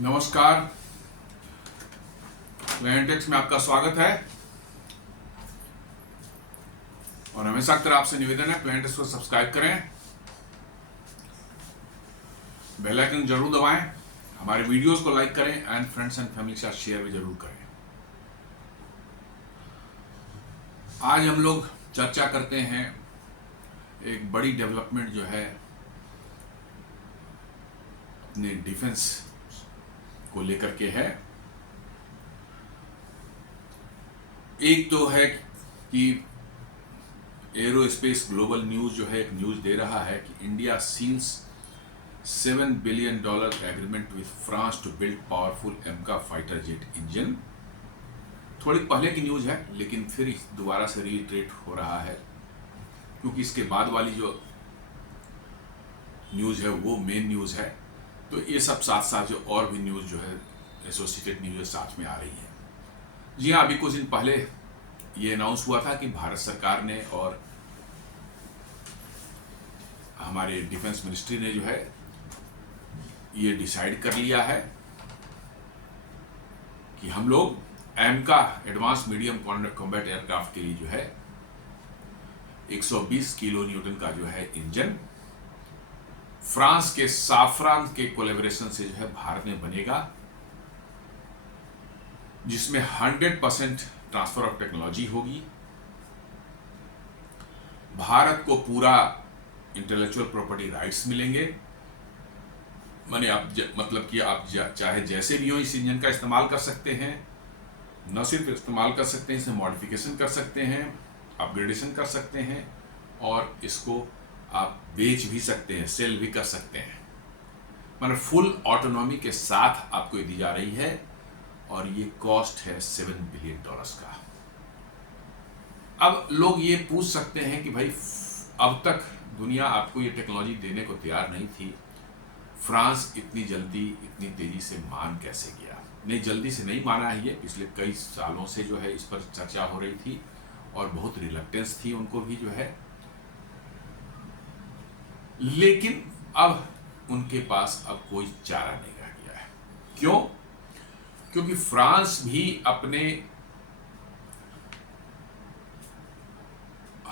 नमस्कार, प्लेनेटेक्स में आपका स्वागत है। और हमेशा की तरह आपसे निवेदन है, प्लेनेटेक्स को सब्सक्राइब करें, बेल आइकन जरूर दबाएं, हमारे वीडियोस को लाइक करें एंड फ्रेंड्स एंड फैमिली के साथ शेयर भी जरूर करें। आज हम लोग चर्चा करते हैं एक बड़ी डेवलपमेंट जो है अपने डिफेंस को लेकर के है। एक तो है कि एरोस्पेस ग्लोबल न्यूज जो है एक न्यूज दे रहा है कि India seals $7 billion agreement with France to build powerful AMCA fighter jet engine. थोड़ी पहले की न्यूज है, लेकिन फिर दोबारा से रीट्रेट हो रहा है क्योंकि इसके बाद वाली जो न्यूज है वो मेन न्यूज है। तो ये सब साथ साथ जो और भी न्यूज जो है एसोसिएटेड न्यूज साथ में आ रही है। जी हाँ, अभी कुछ दिन पहले ये अनाउंस हुआ था कि भारत सरकार ने और हमारे डिफेंस मिनिस्ट्री ने जो है ये डिसाइड कर लिया है कि हम लोग एमका एडवांस मीडियम कॉम्बैट एयरक्राफ्ट के लिए जो है 120 किलो न्यूटन का जो है इंजन फ्रांस के साफ्रान के कोलैबोरेशन से जो है भारत में बनेगा, जिसमें 100% ट्रांसफर ऑफ टेक्नोलॉजी होगी। भारत को पूरा इंटेलेक्चुअल प्रॉपर्टी राइट्स मिलेंगे। माने आप मतलब कि आप चाहे जैसे भी हो इस इंजन का इस्तेमाल कर सकते हैं। न सिर्फ इस्तेमाल कर सकते हैं, इसे मॉडिफिकेशन कर सकते हैं, अपग्रेडेशन कर सकते हैं और इसको आप बेच भी सकते हैं, सेल भी कर सकते हैं। मतलब फुल ऑटोनॉमी के साथ आपको दी जा रही है और ये कॉस्ट है $7 बिलियन का। अब लोग ये पूछ सकते हैं कि भाई अब तक दुनिया आपको ये टेक्नोलॉजी देने को तैयार नहीं थी, फ्रांस इतनी जल्दी इतनी तेजी से मान कैसे गया? नहीं, जल्दी से नहीं माना है। ये पिछले कई सालों से जो है इस पर चर्चा हो रही थी और बहुत रिलक्टेंस थी उनको भी जो है, लेकिन अब उनके पास अब कोई चारा नहीं रह गया है। क्यों? क्योंकि फ्रांस भी अपने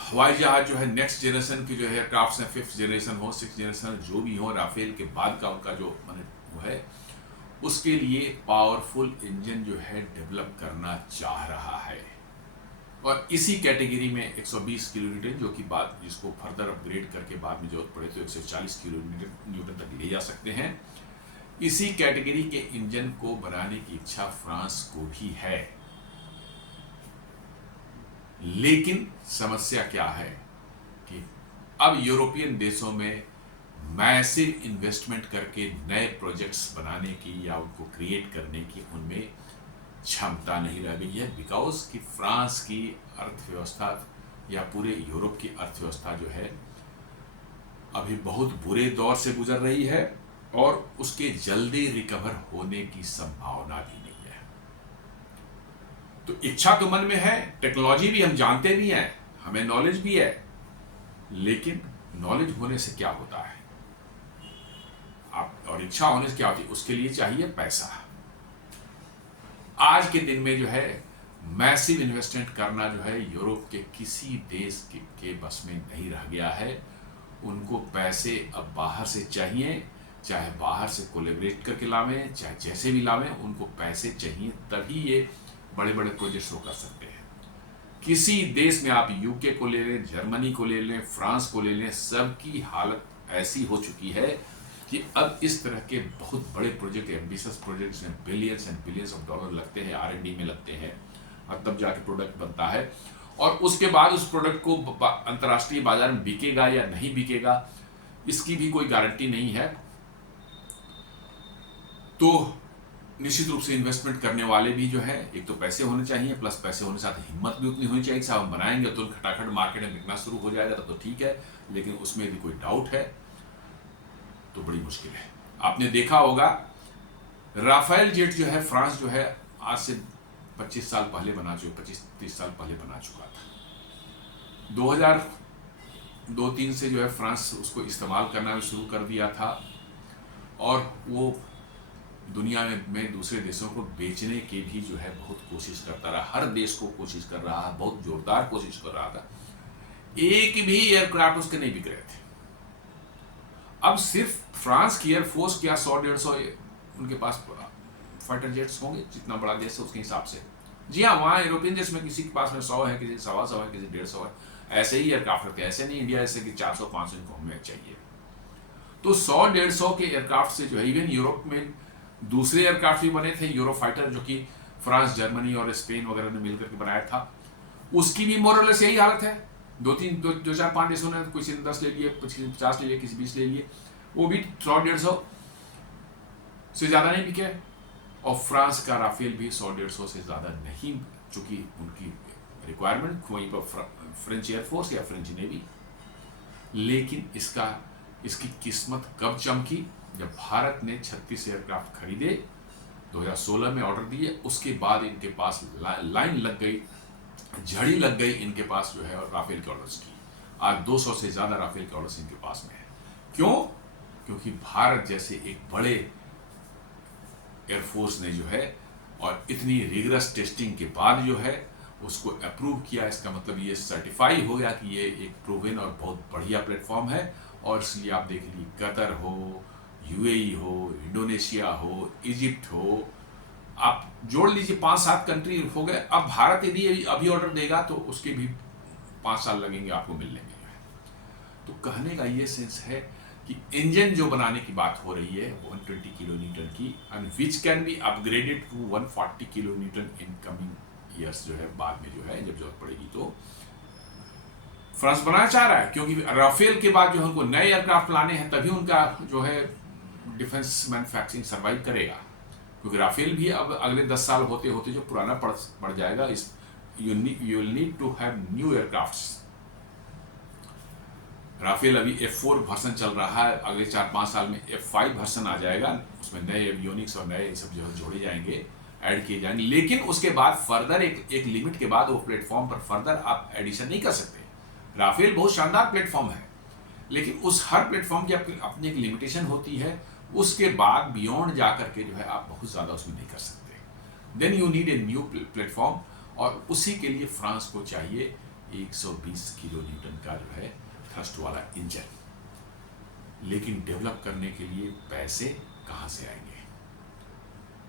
हवाई जहाज जो है नेक्स्ट जनरेशन की जो है एयरक्राफ्ट है, 5th जनरेशन हो, 6th जनरेशन जो भी हो, राफेल के बाद का उनका जो वो है, उसके लिए पावरफुल इंजन जो है डेवलप करना चाह रहा है। और इसी कैटेगरी में 120 किलो न्यूटन, जो कि बाद जिसको फर्दर अपग्रेड करके बाद में जरूरत पड़े तो 140 किलो न्यूटन तक ले जा सकते हैं। इसी कैटेगरी के इंजन को बनाने की इच्छा फ्रांस को भी है। लेकिन समस्या क्या है कि अब यूरोपियन देशों में मैसिव इन्वेस्टमेंट करके नए प्रोजेक्ट्स बनाने की या उनको क्रिएट करने की उनमें क्षमता नहीं रह गई है, बिकॉज कि फ्रांस की अर्थव्यवस्था या पूरे यूरोप की अर्थव्यवस्था जो है अभी बहुत बुरे दौर से गुजर रही है और उसके जल्दी रिकवर होने की संभावना भी नहीं है। तो इच्छा तो मन में है, टेक्नोलॉजी भी हम जानते भी हैं, हमें नॉलेज भी है, लेकिन नॉलेज होने से क्या होता है आप, और इच्छा होने से क्या होती है? उसके लिए चाहिए पैसा। आज के दिन में जो है मैसिव इन्वेस्टमेंट करना जो है यूरोप के किसी देश के बस में नहीं रह गया है। उनको पैसे अब बाहर से चाहिए, चाहे बाहर से कोलैबोरेट करके लावें, चाहे जैसे भी लावें, उनको पैसे चाहिए, तभी ये बड़े बड़े प्रोजेक्ट्स हो कर सकते हैं। किसी देश में आप यूके को ले लें, जर्मनी को ले लें, फ्रांस को ले लें, सबकी हालत ऐसी हो चुकी है कि अब इस तरह के बहुत बड़े प्रोजेक्ट, एम्बिशियस प्रोजेक्ट्स में billions and billions of dollar लगते हैं, R&D में लगते हैं और तब जाके प्रोडक्ट बनता है। और उसके बाद उस प्रोडक्ट को अंतर्राष्ट्रीय बाजार में बिकेगा या नहीं बिकेगा, इसकी भी कोई गारंटी नहीं है। तो निश्चित रूप से इन्वेस्टमेंट करने वाले भी जो है, एक तो पैसे होने चाहिए, प्लस पैसे होने के साथ हिम्मत भी उतनी होनी चाहिए कि साहब हम बनाएंगे तो खटाखट मार्केट में बिकना शुरू हो जाएगा तो ठीक है, लेकिन उसमें भी कोई डाउट है तो बड़ी मुश्किल है। आपने देखा होगा राफेल जेट जो है फ्रांस जो है आज से 25 साल पहले बना चुका, 25-30 साल पहले बना चुका था। 2002-3 से जो है फ्रांस उसको इस्तेमाल करना भी शुरू कर दिया था और वो दुनिया में दूसरे देशों को बेचने की भी जो है बहुत कोशिश करता रहा, हर देश को कोशिश कर रहा, बहुत जोरदार कोशिश कर रहा था। एक भी एयरक्राफ्ट उसके नहीं बिक रहे थे। अब सिर्फ फ्रांस की एयरफोर्स क्या 100-150 उनके पास फाइटर जेट्स होंगे, जितना बड़ा देश है उसके हिसाब से। जी हाँ, वहाँ यूरोपियन देश में किसी के पास में 100 है, किसी 125 है, किसी 150 है, ऐसे ही एयरक्राफ्ट रखते हैं। ऐसे नहीं इंडिया जैसे कि 400-500 इनको हमें चाहिए। तो 100-150 के एयरक्राफ्ट से जो है, इवन यूरोप में दूसरे एयरक्राफ्ट भी बने थे, यूरो फाइटर, जो कि फ्रांस, जर्मनी और स्पेन वगैरह ने मिलकर के बनाया था, उसकी भी मोरलेस यही हालत है। दो चार पांच देशों ने किसी ने 10 ले लिए, किसी ने 50 ले लिए, किसी 20 ले लिए, वो भी 100-150 से ज़्यादा नहीं बिके। और फ्रांस का राफेल भी 100-150 से ज़्यादा नहीं, चूंकि उनकी रिक्वायरमेंट वहीं पर फ्रेंच एयरफोर्स या फ्रेंच नेवी। लेकिन इसकी किस्मत कब चमकी, जब भारत ने 36 एयरक्राफ्ट खरीदे, 2016 में ऑर्डर दिए, उसके बाद इनके पास लाइन लग गई, झड़ी लग गई इनके पास जो है राफेल के ऑर्डर्स की। आज 200 से ज़्यादा राफेल के ऑर्डर्स इनके पास में है। क्यों? क्योंकि भारत जैसे एक बड़े एयरफोर्स ने जो है, और इतनी रिगरस टेस्टिंग के बाद जो है उसको अप्रूव किया। इसका मतलब ये सर्टिफाई हो गया कि ये एक प्रूवन और बहुत बढ़िया प्लेटफॉर्म है। और इसलिए आप देख लीजिए, कतर हो, यूएई हो, इंडोनेशिया हो, इजिप्ट हो, आप जोड़ लीजिए 5-7 कंट्री हो गए। अब भारत यदि अभी ऑर्डर देगा तो उसके भी 5 साल लगेंगे आपको मिलने में। तो कहने का ये सेंस है कि इंजन जो बनाने की बात हो रही है 120 किलो न्यूटन की, and which can be upgraded to 140 kilonewton in coming years, जो है बाद में जो है जब जरूरत पड़ेगी तो फ्रांस बनाना चाह रहा है। क्योंकि राफेल के बाद जो उनको नए एयरक्राफ्ट लाने हैं, तभी उनका जो है डिफेंस मैन्युफैक्चरिंग सर्वाइव करेगा। क्योंकि राफेल भी अब अगले 10 साल होते होते जो पुराना पड़ जाएगा, इस you will need to have new aircrafts. Rafale अभी F4 वर्सन चल रहा है, अगले 4-5 साल में F5 वर्सन आ जाएगा, उसमें नए एवियोनिक्स और नए सब जो है जोड़े जाएंगे, ऐड किए जाएंगे। लेकिन उसके बाद फर्दर एक लिमिट के बाद वो प्लेटफॉर्म पर फर्दर आप एडिशन नहीं कर सकते। राफेल बहुत शानदार प्लेटफॉर्म है, लेकिन उस हर प्लेटफॉर्म की अपनी एक लिमिटेशन होती है। उसके बाद बियॉन्ड जाकर के जो है आप बहुत ज़्यादा उसमें नहीं कर सकते। Then you need a new platform, और उसी के लिए फ्रांस को चाहिए 120 किलो न्यूटन का जो है थ्रस्ट वाला इंजन। लेकिन डेवलप करने के लिए पैसे कहाँ से आएंगे?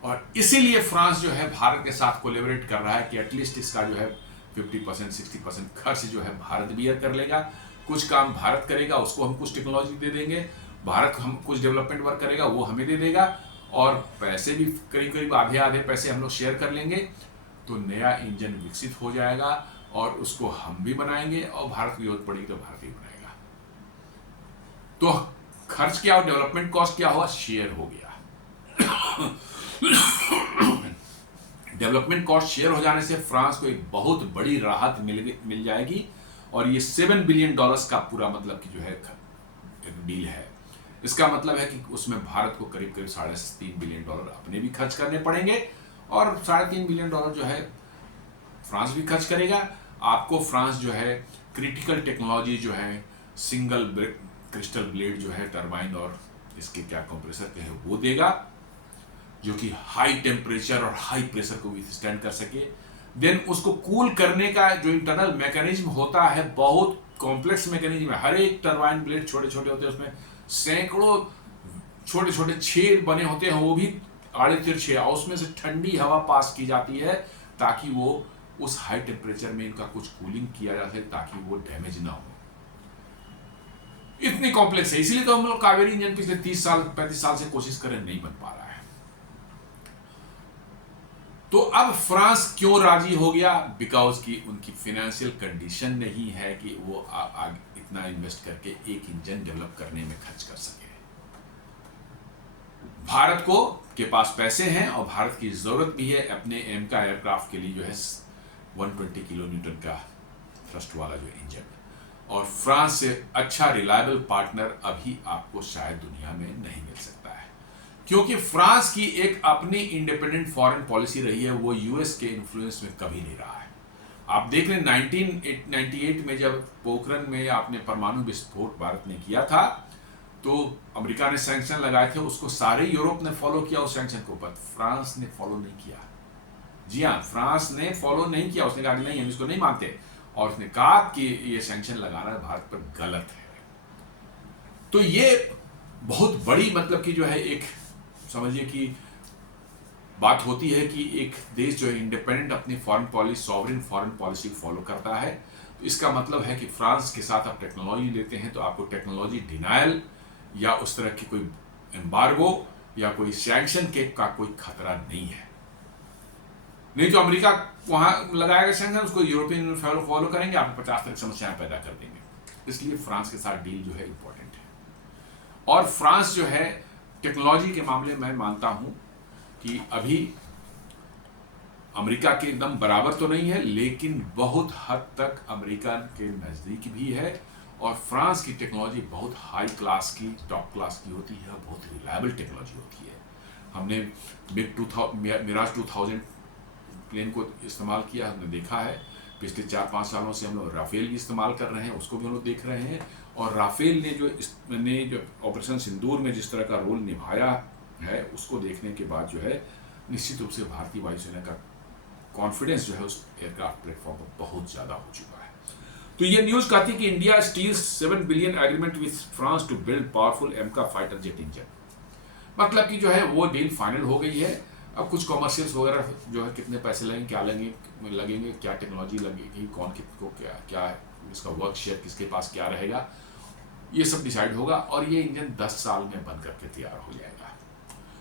और इसीलिए फ्रांस जो है भारत के साथ कोलैबोरेट कर रहा है कि एटलीस्ट इसका जो है 50% 60% खर्च जो है भारत बियर कर लेगा। कुछ काम भारत करेगा, उसको हम कुछ टेक्नोलॉजी दे देंगे, भारत हम कुछ डेवलपमेंट वर्क करेगा, वो हमें दे देगा, और पैसे भी करीब करीब आधे आधे पैसे हम लोग शेयर कर लेंगे। तो नया इंजन विकसित हो जाएगा, और उसको हम भी बनाएंगे, और भारत की जरूरत पड़ेगी तो भारत ही बनाएगा। तो खर्च क्या हो, डेवलपमेंट कॉस्ट क्या हुआ, शेयर हो गया। डेवलपमेंट कॉस्ट शेयर हो जाने से फ्रांस को एक बहुत बड़ी राहत मिल जाएगी। और ये $7 बिलियन का पूरा मतलब कि जो है एक डील है। इसका मतलब है कि उसमें भारत को करीब करीब $3.5 बिलियन अपने भी खर्च करने पड़ेंगे, और $3.5 बिलियन जो है फ्रांस भी खर्च करेगा। आपको फ्रांस जो है क्रिटिकल टेक्नोलॉजी जो है, सिंगल क्रिस्टल ब्लेड जो है टरबाइन और इसके क्या कंप्रेसर के हैं वो देगा, जो कि हाई टेम्परेचर और हाई प्रेशर को विथस्टैंड कर सके। देन उसको कूल करने का जो इंटरनल मैकेनिज्म होता है, बहुत कॉम्प्लेक्स मैकेनिज्म है। हर एक टरबाइन ब्लेड छोटे छोटे होते हैं, उसमें सैकड़ों छोटे छोटे छेद बने होते हैं, वो भी आड़े तिरछे, और उसमें से ठंडी हवा पास की जाती है ताकि वो उस हाई टेम्परेचर में इनका कुछ कूलिंग किया जा सके, ताकि वो डैमेज ना हो। इतनी कॉम्प्लेक्स है, इसीलिए तो हम लोग कावेरी इंजन पिछले 30-35 साल से कोशिश करें, नहीं बन पा रहा है। तो अब फ्रांस क्यों राजी हो गया? बिकॉज की उनकी फाइनेंशियल कंडीशन नहीं है कि वो इतना इन्वेस्ट करके एक इंजन डेवलप करने में खर्च कर सके। भारत को के पास पैसे हैं, और भारत की जरूरत भी है अपने एम का एयरक्राफ्ट के लिए जो है 120 किलो न्यूटन का थ्रस्ट वाला जो इंजन। और फ्रांस से अच्छा रिलायबल पार्टनर अभी आपको शायद दुनिया में नहीं मिल सकता है, क्योंकि फ्रांस की एक अपनी इंडिपेंडेंट फॉरेन पॉलिसी रही है, वो यूएस के इन्फ्लुएंस में कभी नहीं रहा है। आप देख लें 1998 में जब पोखरण में आपने परमाणु विस्फोट भारत ने किया था, तो अमेरिका ने सैंक्शन लगाए थे, उसको सारे यूरोप ने फॉलो किया उस सैंक्शन को, पर फ्रांस ने फॉलो नहीं किया। जी हाँ, फ्रांस ने फॉलो नहीं किया, उसने कहा कि नहीं हम इसको नहीं मानते, और उसने कहा कि ये सैंक्शन लगाना भारत पर गलत है। तो ये बहुत बड़ी मतलब कि जो है एक समझिए कि बात होती है कि एक देश जो है इंडिपेंडेंट अपनी foreign policy, sovereign foreign policy follow करता है। तो इसका मतलब है कि फ्रांस के साथ आप टेक्नोलॉजी लेते हैं तो आपको टेक्नोलॉजी डिनायल या उस तरह की कोई एम्बार्गो या कोई सैंक्शन के का कोई खतरा नहीं है। नहीं तो अमेरिका वहां लगाएगा सैंक्शन, उसको यूरोपियन यूनियन फॉलो करेंगे, आपको 50 तरह की समस्याएं पैदा कर देंगे। इसलिए फ्रांस के साथ डील जो है इंपॉर्टेंट है। और फ्रांस जो है टेक्नोलॉजी के मामले में मानता हूं कि अभी अमेरिका के एकदम बराबर तो नहीं है, लेकिन बहुत हद तक अमेरिका के नज़दीक भी है। और फ्रांस की टेक्नोलॉजी बहुत हाई क्लास की, टॉप क्लास की होती है, बहुत रिलायबल टेक्नोलॉजी होती है। हमने मिराज 2000 प्लेन को इस्तेमाल किया, हमने देखा है। पिछले 4-5 सालों से हम लोग राफेल भी इस्तेमाल कर रहे हैं, उसको भी हम लोग देख रहे हैं। और राफेल ने जो ऑपरेशन सिंदूर में जिस तरह का रोल निभाया है, उसको देखने के बाद जो है निश्चित रूप से भारतीय वायुसेना का कॉन्फिडेंस जो है उस एयरक्राफ्ट प्लेटफॉर्म पर बहुत ज़्यादा हो चुका है। तो ये न्यूज़ कहती है कि India steels 7 billion agreement with France to build powerful AMCA fighter jet engine. मतलब कि जो है वो डील फाइनल हो गई है। अब कुछ कॉमर्शियल्स वगैरह जो है कितने पैसे लगेंगे, क्या लगेंगे, क्या टेक्नोलॉजी लगेगी, कौन किसको क्या इसका वर्क शेयर किसके पास क्या रहेगा, ये सब डिसाइड होगा। और ये इंजन 10 साल में बन करके तैयार हो जाएगा।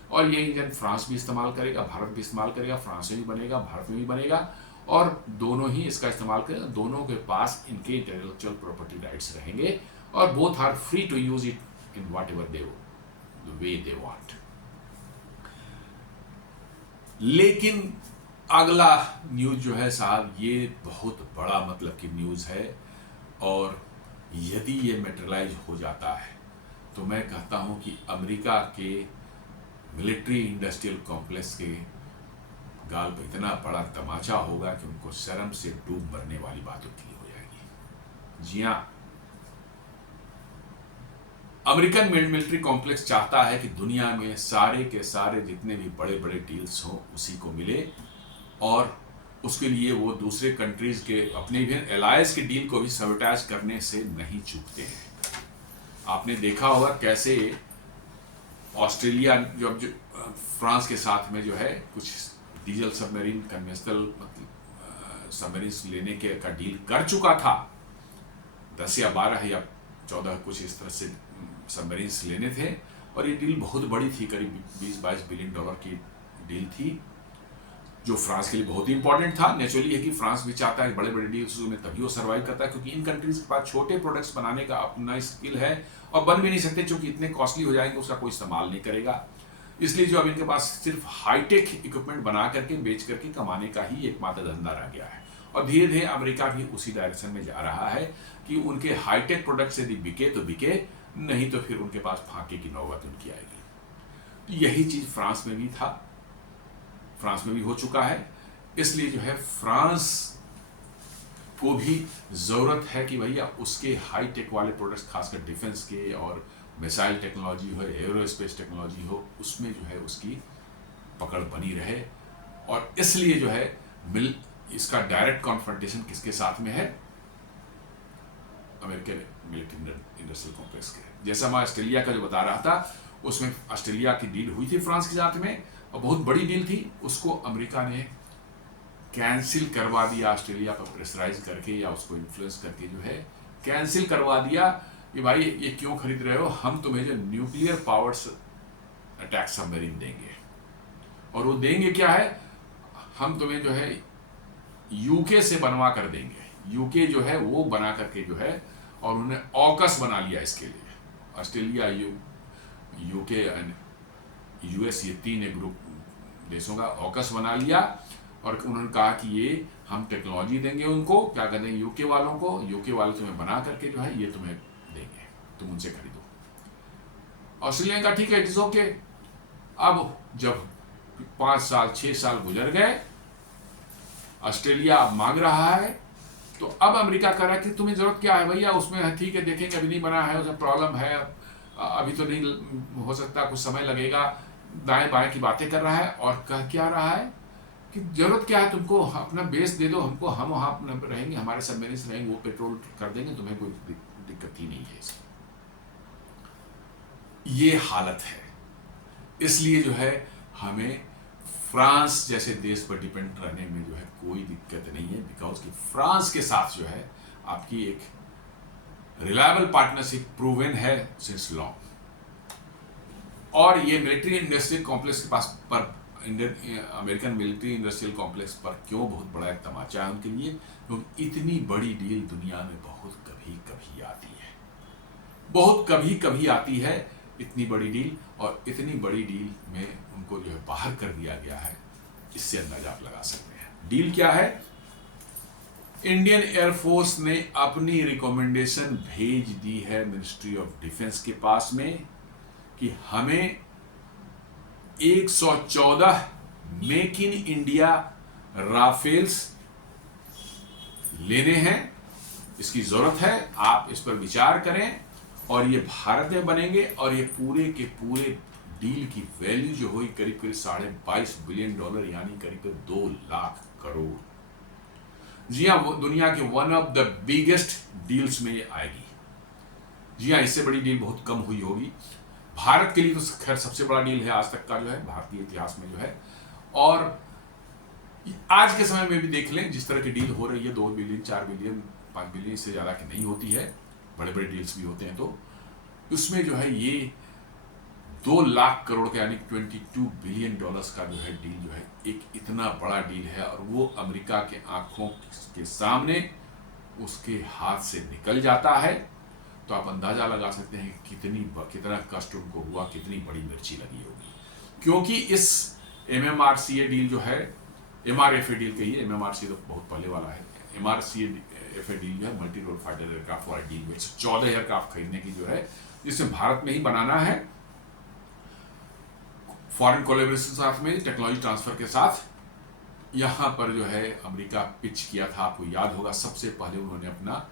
और ये इंजन फ्रांस भी इस्तेमाल करेगा, भारत भी इस्तेमाल करेगा, फ्रांस में भी बनेगा, भारत में भी बनेगा, और दोनों ही इसका इस्तेमाल करेगा। दोनों के पास इनके इंटेलेक्चुअल प्रॉपर्टी राइट्स रहेंगे और both are free to use it in whatever they way they want. लेकिन अगला न्यूज जो है साहब, ये बहुत बड़ा मतलब की न्यूज़ है। और यदि ये मेटेरियलाइज हो जाता है तो मैं कहता हूं कि अमेरिका के मिलिट्री इंडस्ट्रियल कॉम्प्लेक्स के गाल पर इतना बड़ा तमाचा होगा कि उनको शर्म से डूब मरने वाली बात उनकी हो जाएगी। जी हाँ, अमेरिकन मिलिट्री कॉम्प्लेक्स चाहता है कि दुनिया में सारे के सारे जितने भी बड़े बड़े डील्स हों उसी को मिले, और उसके लिए वो दूसरे कंट्रीज के अपने भी एलायंस के डील को भी सबटाइज करने से नहीं चूकते हैं। आपने देखा होगा कैसे ऑस्ट्रेलिया जो फ्रांस के साथ में जो है कुछ डीजल सबमरीन कन्वेंशनल सबमरीन लेने के का डील कर चुका था। 10 या 12 या 14 कुछ इस तरह से सबमरीन लेने थे, और ये डील बहुत बड़ी थी, करीब 20-22 बिलियन डॉलर की डील थी, जो फ्रांस के लिए बहुत ही इंपॉर्टेंट था। नेचुरली है कि फ्रांस भी चाहता है बड़े बड़े डील्स में तभी वो सर्वाइव करता है, क्योंकि इन कंट्रीज के पास छोटे प्रोडक्ट्स बनाने का अपना स्किल है और बन भी नहीं सकते, क्योंकि इतने कॉस्टली हो जाएंगे, उसका कोई इस्तेमाल नहीं करेगा। इसलिए जो अब इनके पास सिर्फ हाईटेक इक्विपमेंट बना करके बेच करके कमाने का ही एकमात्र धंधा रह गया है। और धीरे धीरे अमेरिका भी उसी डायरेक्शन में जा रहा है कि उनके हाईटेक प्रोडक्ट्स यदि बिके तो बिके, नहीं तो फिर उनके पास फांके की नौबत उनकी आएगी। तो यही चीज फ्रांस में भी था, फ्रांस में भी हो चुका है। इसलिए जो है फ्रांस को भी जरूरत है कि भैया उसके हाई टेक वाले प्रोडक्ट्स, खासकर डिफेंस के और मिसाइल टेक्नोलॉजी हो, एरोस्पेस टेक्नोलॉजी हो, उसमें जो है उसकी पकड़ बनी रहे। और इसलिए जो है इसका डायरेक्ट कॉन्फ्रंटेशन किसके साथ में है? अमेरिकन मिलिट्री इंडस्ट्रियल कॉम्प्लेक्स के। जैसा मैं ऑस्ट्रेलिया का जो बता रहा था, उसमें ऑस्ट्रेलिया की डील हुई थी फ्रांस के साथ में, और बहुत बड़ी डील थी, उसको अमेरिका ने कैंसिल करवा दिया। ऑस्ट्रेलिया पर प्रेशराइज करके या उसको इन्फ्लुएंस करके जो है कैंसिल करवा दिया कि भाई ये क्यों खरीद रहे हो, हम तुम्हें जो न्यूक्लियर पावर्स अटैक सबमरीन देंगे। और वो देंगे क्या है, हम तुम्हें जो है यूके से बनवा कर देंगे। यूके जो है वो बना करके जो है, और उन्होंने ऑकस बना लिया इसके लिए। ऑस्ट्रेलिया, यूके एंड यूएस, ये 3 ग्रुप देशों का ऑकस बना लिया। और उन्होंने कहा कि ये हम टेक्नोलॉजी देंगे उनको, क्या कहते हैं, यूके वालों को, यूके वाले तुम्हें बना करके जो है ये तुम्हें देंगे, तुम उनसे खरीदो। ऑस्ट्रेलिया का ठीक है, इट इज ओके। अब जब 5 साल 6 साल गुजर गए, ऑस्ट्रेलिया मांग रहा है, तो अब अमेरिका कह रहा है कि तुम्हें जरूरत क्या है भैया उसमें, ठीक है देखेंगे, अभी नहीं बना है, उसमें प्रॉब्लम है, अभी तो नहीं हो सकता, कुछ समय लगेगा, दाएं बाएं की बातें कर रहा है और कह क्या रहा है कि जरूरत क्या है तुमको, अपना बेस दे दो हमको, हम वहाँ रहेंगे, हमारे सबमरीन्स रहेंगे, वो पेट्रोल कर देंगे, तुम्हें कोई दिक्कत ही नहीं है इसकी। ये हालत है। इसलिए जो है हमें फ्रांस जैसे देश पर डिपेंड रहने में जो है कोई दिक्कत नहीं है, बिकॉज कि फ्रांस के साथ जो है आपकी एक रिलायबल पार्टनरशिप प्रूवन है सिंस लॉन्ग। और ये मिलिट्री इंडस्ट्रियल कॉम्प्लेक्स के पास पर Indian American military industrial complex पर क्यों बहुत बड़ा एक तमाचा है उनके लिए, क्योंकि इतनी बड़ी डील दुनिया में बहुत कभी कभी आती है, बहुत कभी कभी आती है इतनी बड़ी डील, और इतनी बड़ी डील में उनको जो है बाहर कर दिया गया है। इससे अंदाजा आप लगा सकते हैं डील क्या है। इंडियन एयरफोर्स ने अपनी रिकमेंडेशन भेज दी है मिनिस्ट्री ऑफ डिफेंस के पास में कि हमें 114 मेक इन इंडिया राफेल्स लेने हैं, इसकी जरूरत है, आप इस पर विचार करें और ये भारत में बनेंगे। और ये पूरे के पूरे डील की वैल्यू जो हुई करीब करीब $22 बिलियन, यानी करीब 2 लाख करोड़। जी हाँ, वो दुनिया के one of the biggest deals में ये आएगी। जी हाँ, इससे बड़ी डील बहुत कम हुई होगी। भारत के लिए तो खैर सबसे बड़ा डील है आज तक का जो है भारतीय इतिहास में जो है। और आज के समय में भी देख लें जिस तरह की डील हो रही है, 2 बिलियन 4 बिलियन 5 बिलियन से ज़्यादा की नहीं होती है, बड़े बड़े डील्स भी होते हैं, तो उसमें जो है ये 2 लाख करोड़ का यानी $22 बिलियन का जो है डील जो है एक इतना बड़ा डील है। और वो अमेरिका के आंखों के सामने उसके हाथ से निकल जाता है, तो आप अंदाजा लगा सकते हैं कि कितना कष्ट उनको हुआ, कितनी बड़ी मिर्ची लगी होगी। क्योंकि इस MMRCA डील जो है, MRFA डील कहिए, MMRCA तो बहुत पहले वाला है, MRCA डील जो है मल्टी रोल फाइटर एयरक्राफ्ट वाला डील, 14 एयरक्राफ्ट खरीदने की जो है, जिसमें भारत में ही बनाना है, फॉरेन कोलैबोरेशन साथ में, टेक्नोलॉजी ट्रांसफर के साथ। यहाँ पर जो है अमेरिका पिच किया था, आपको याद होगा, सबसे पहले उन्होंने अपना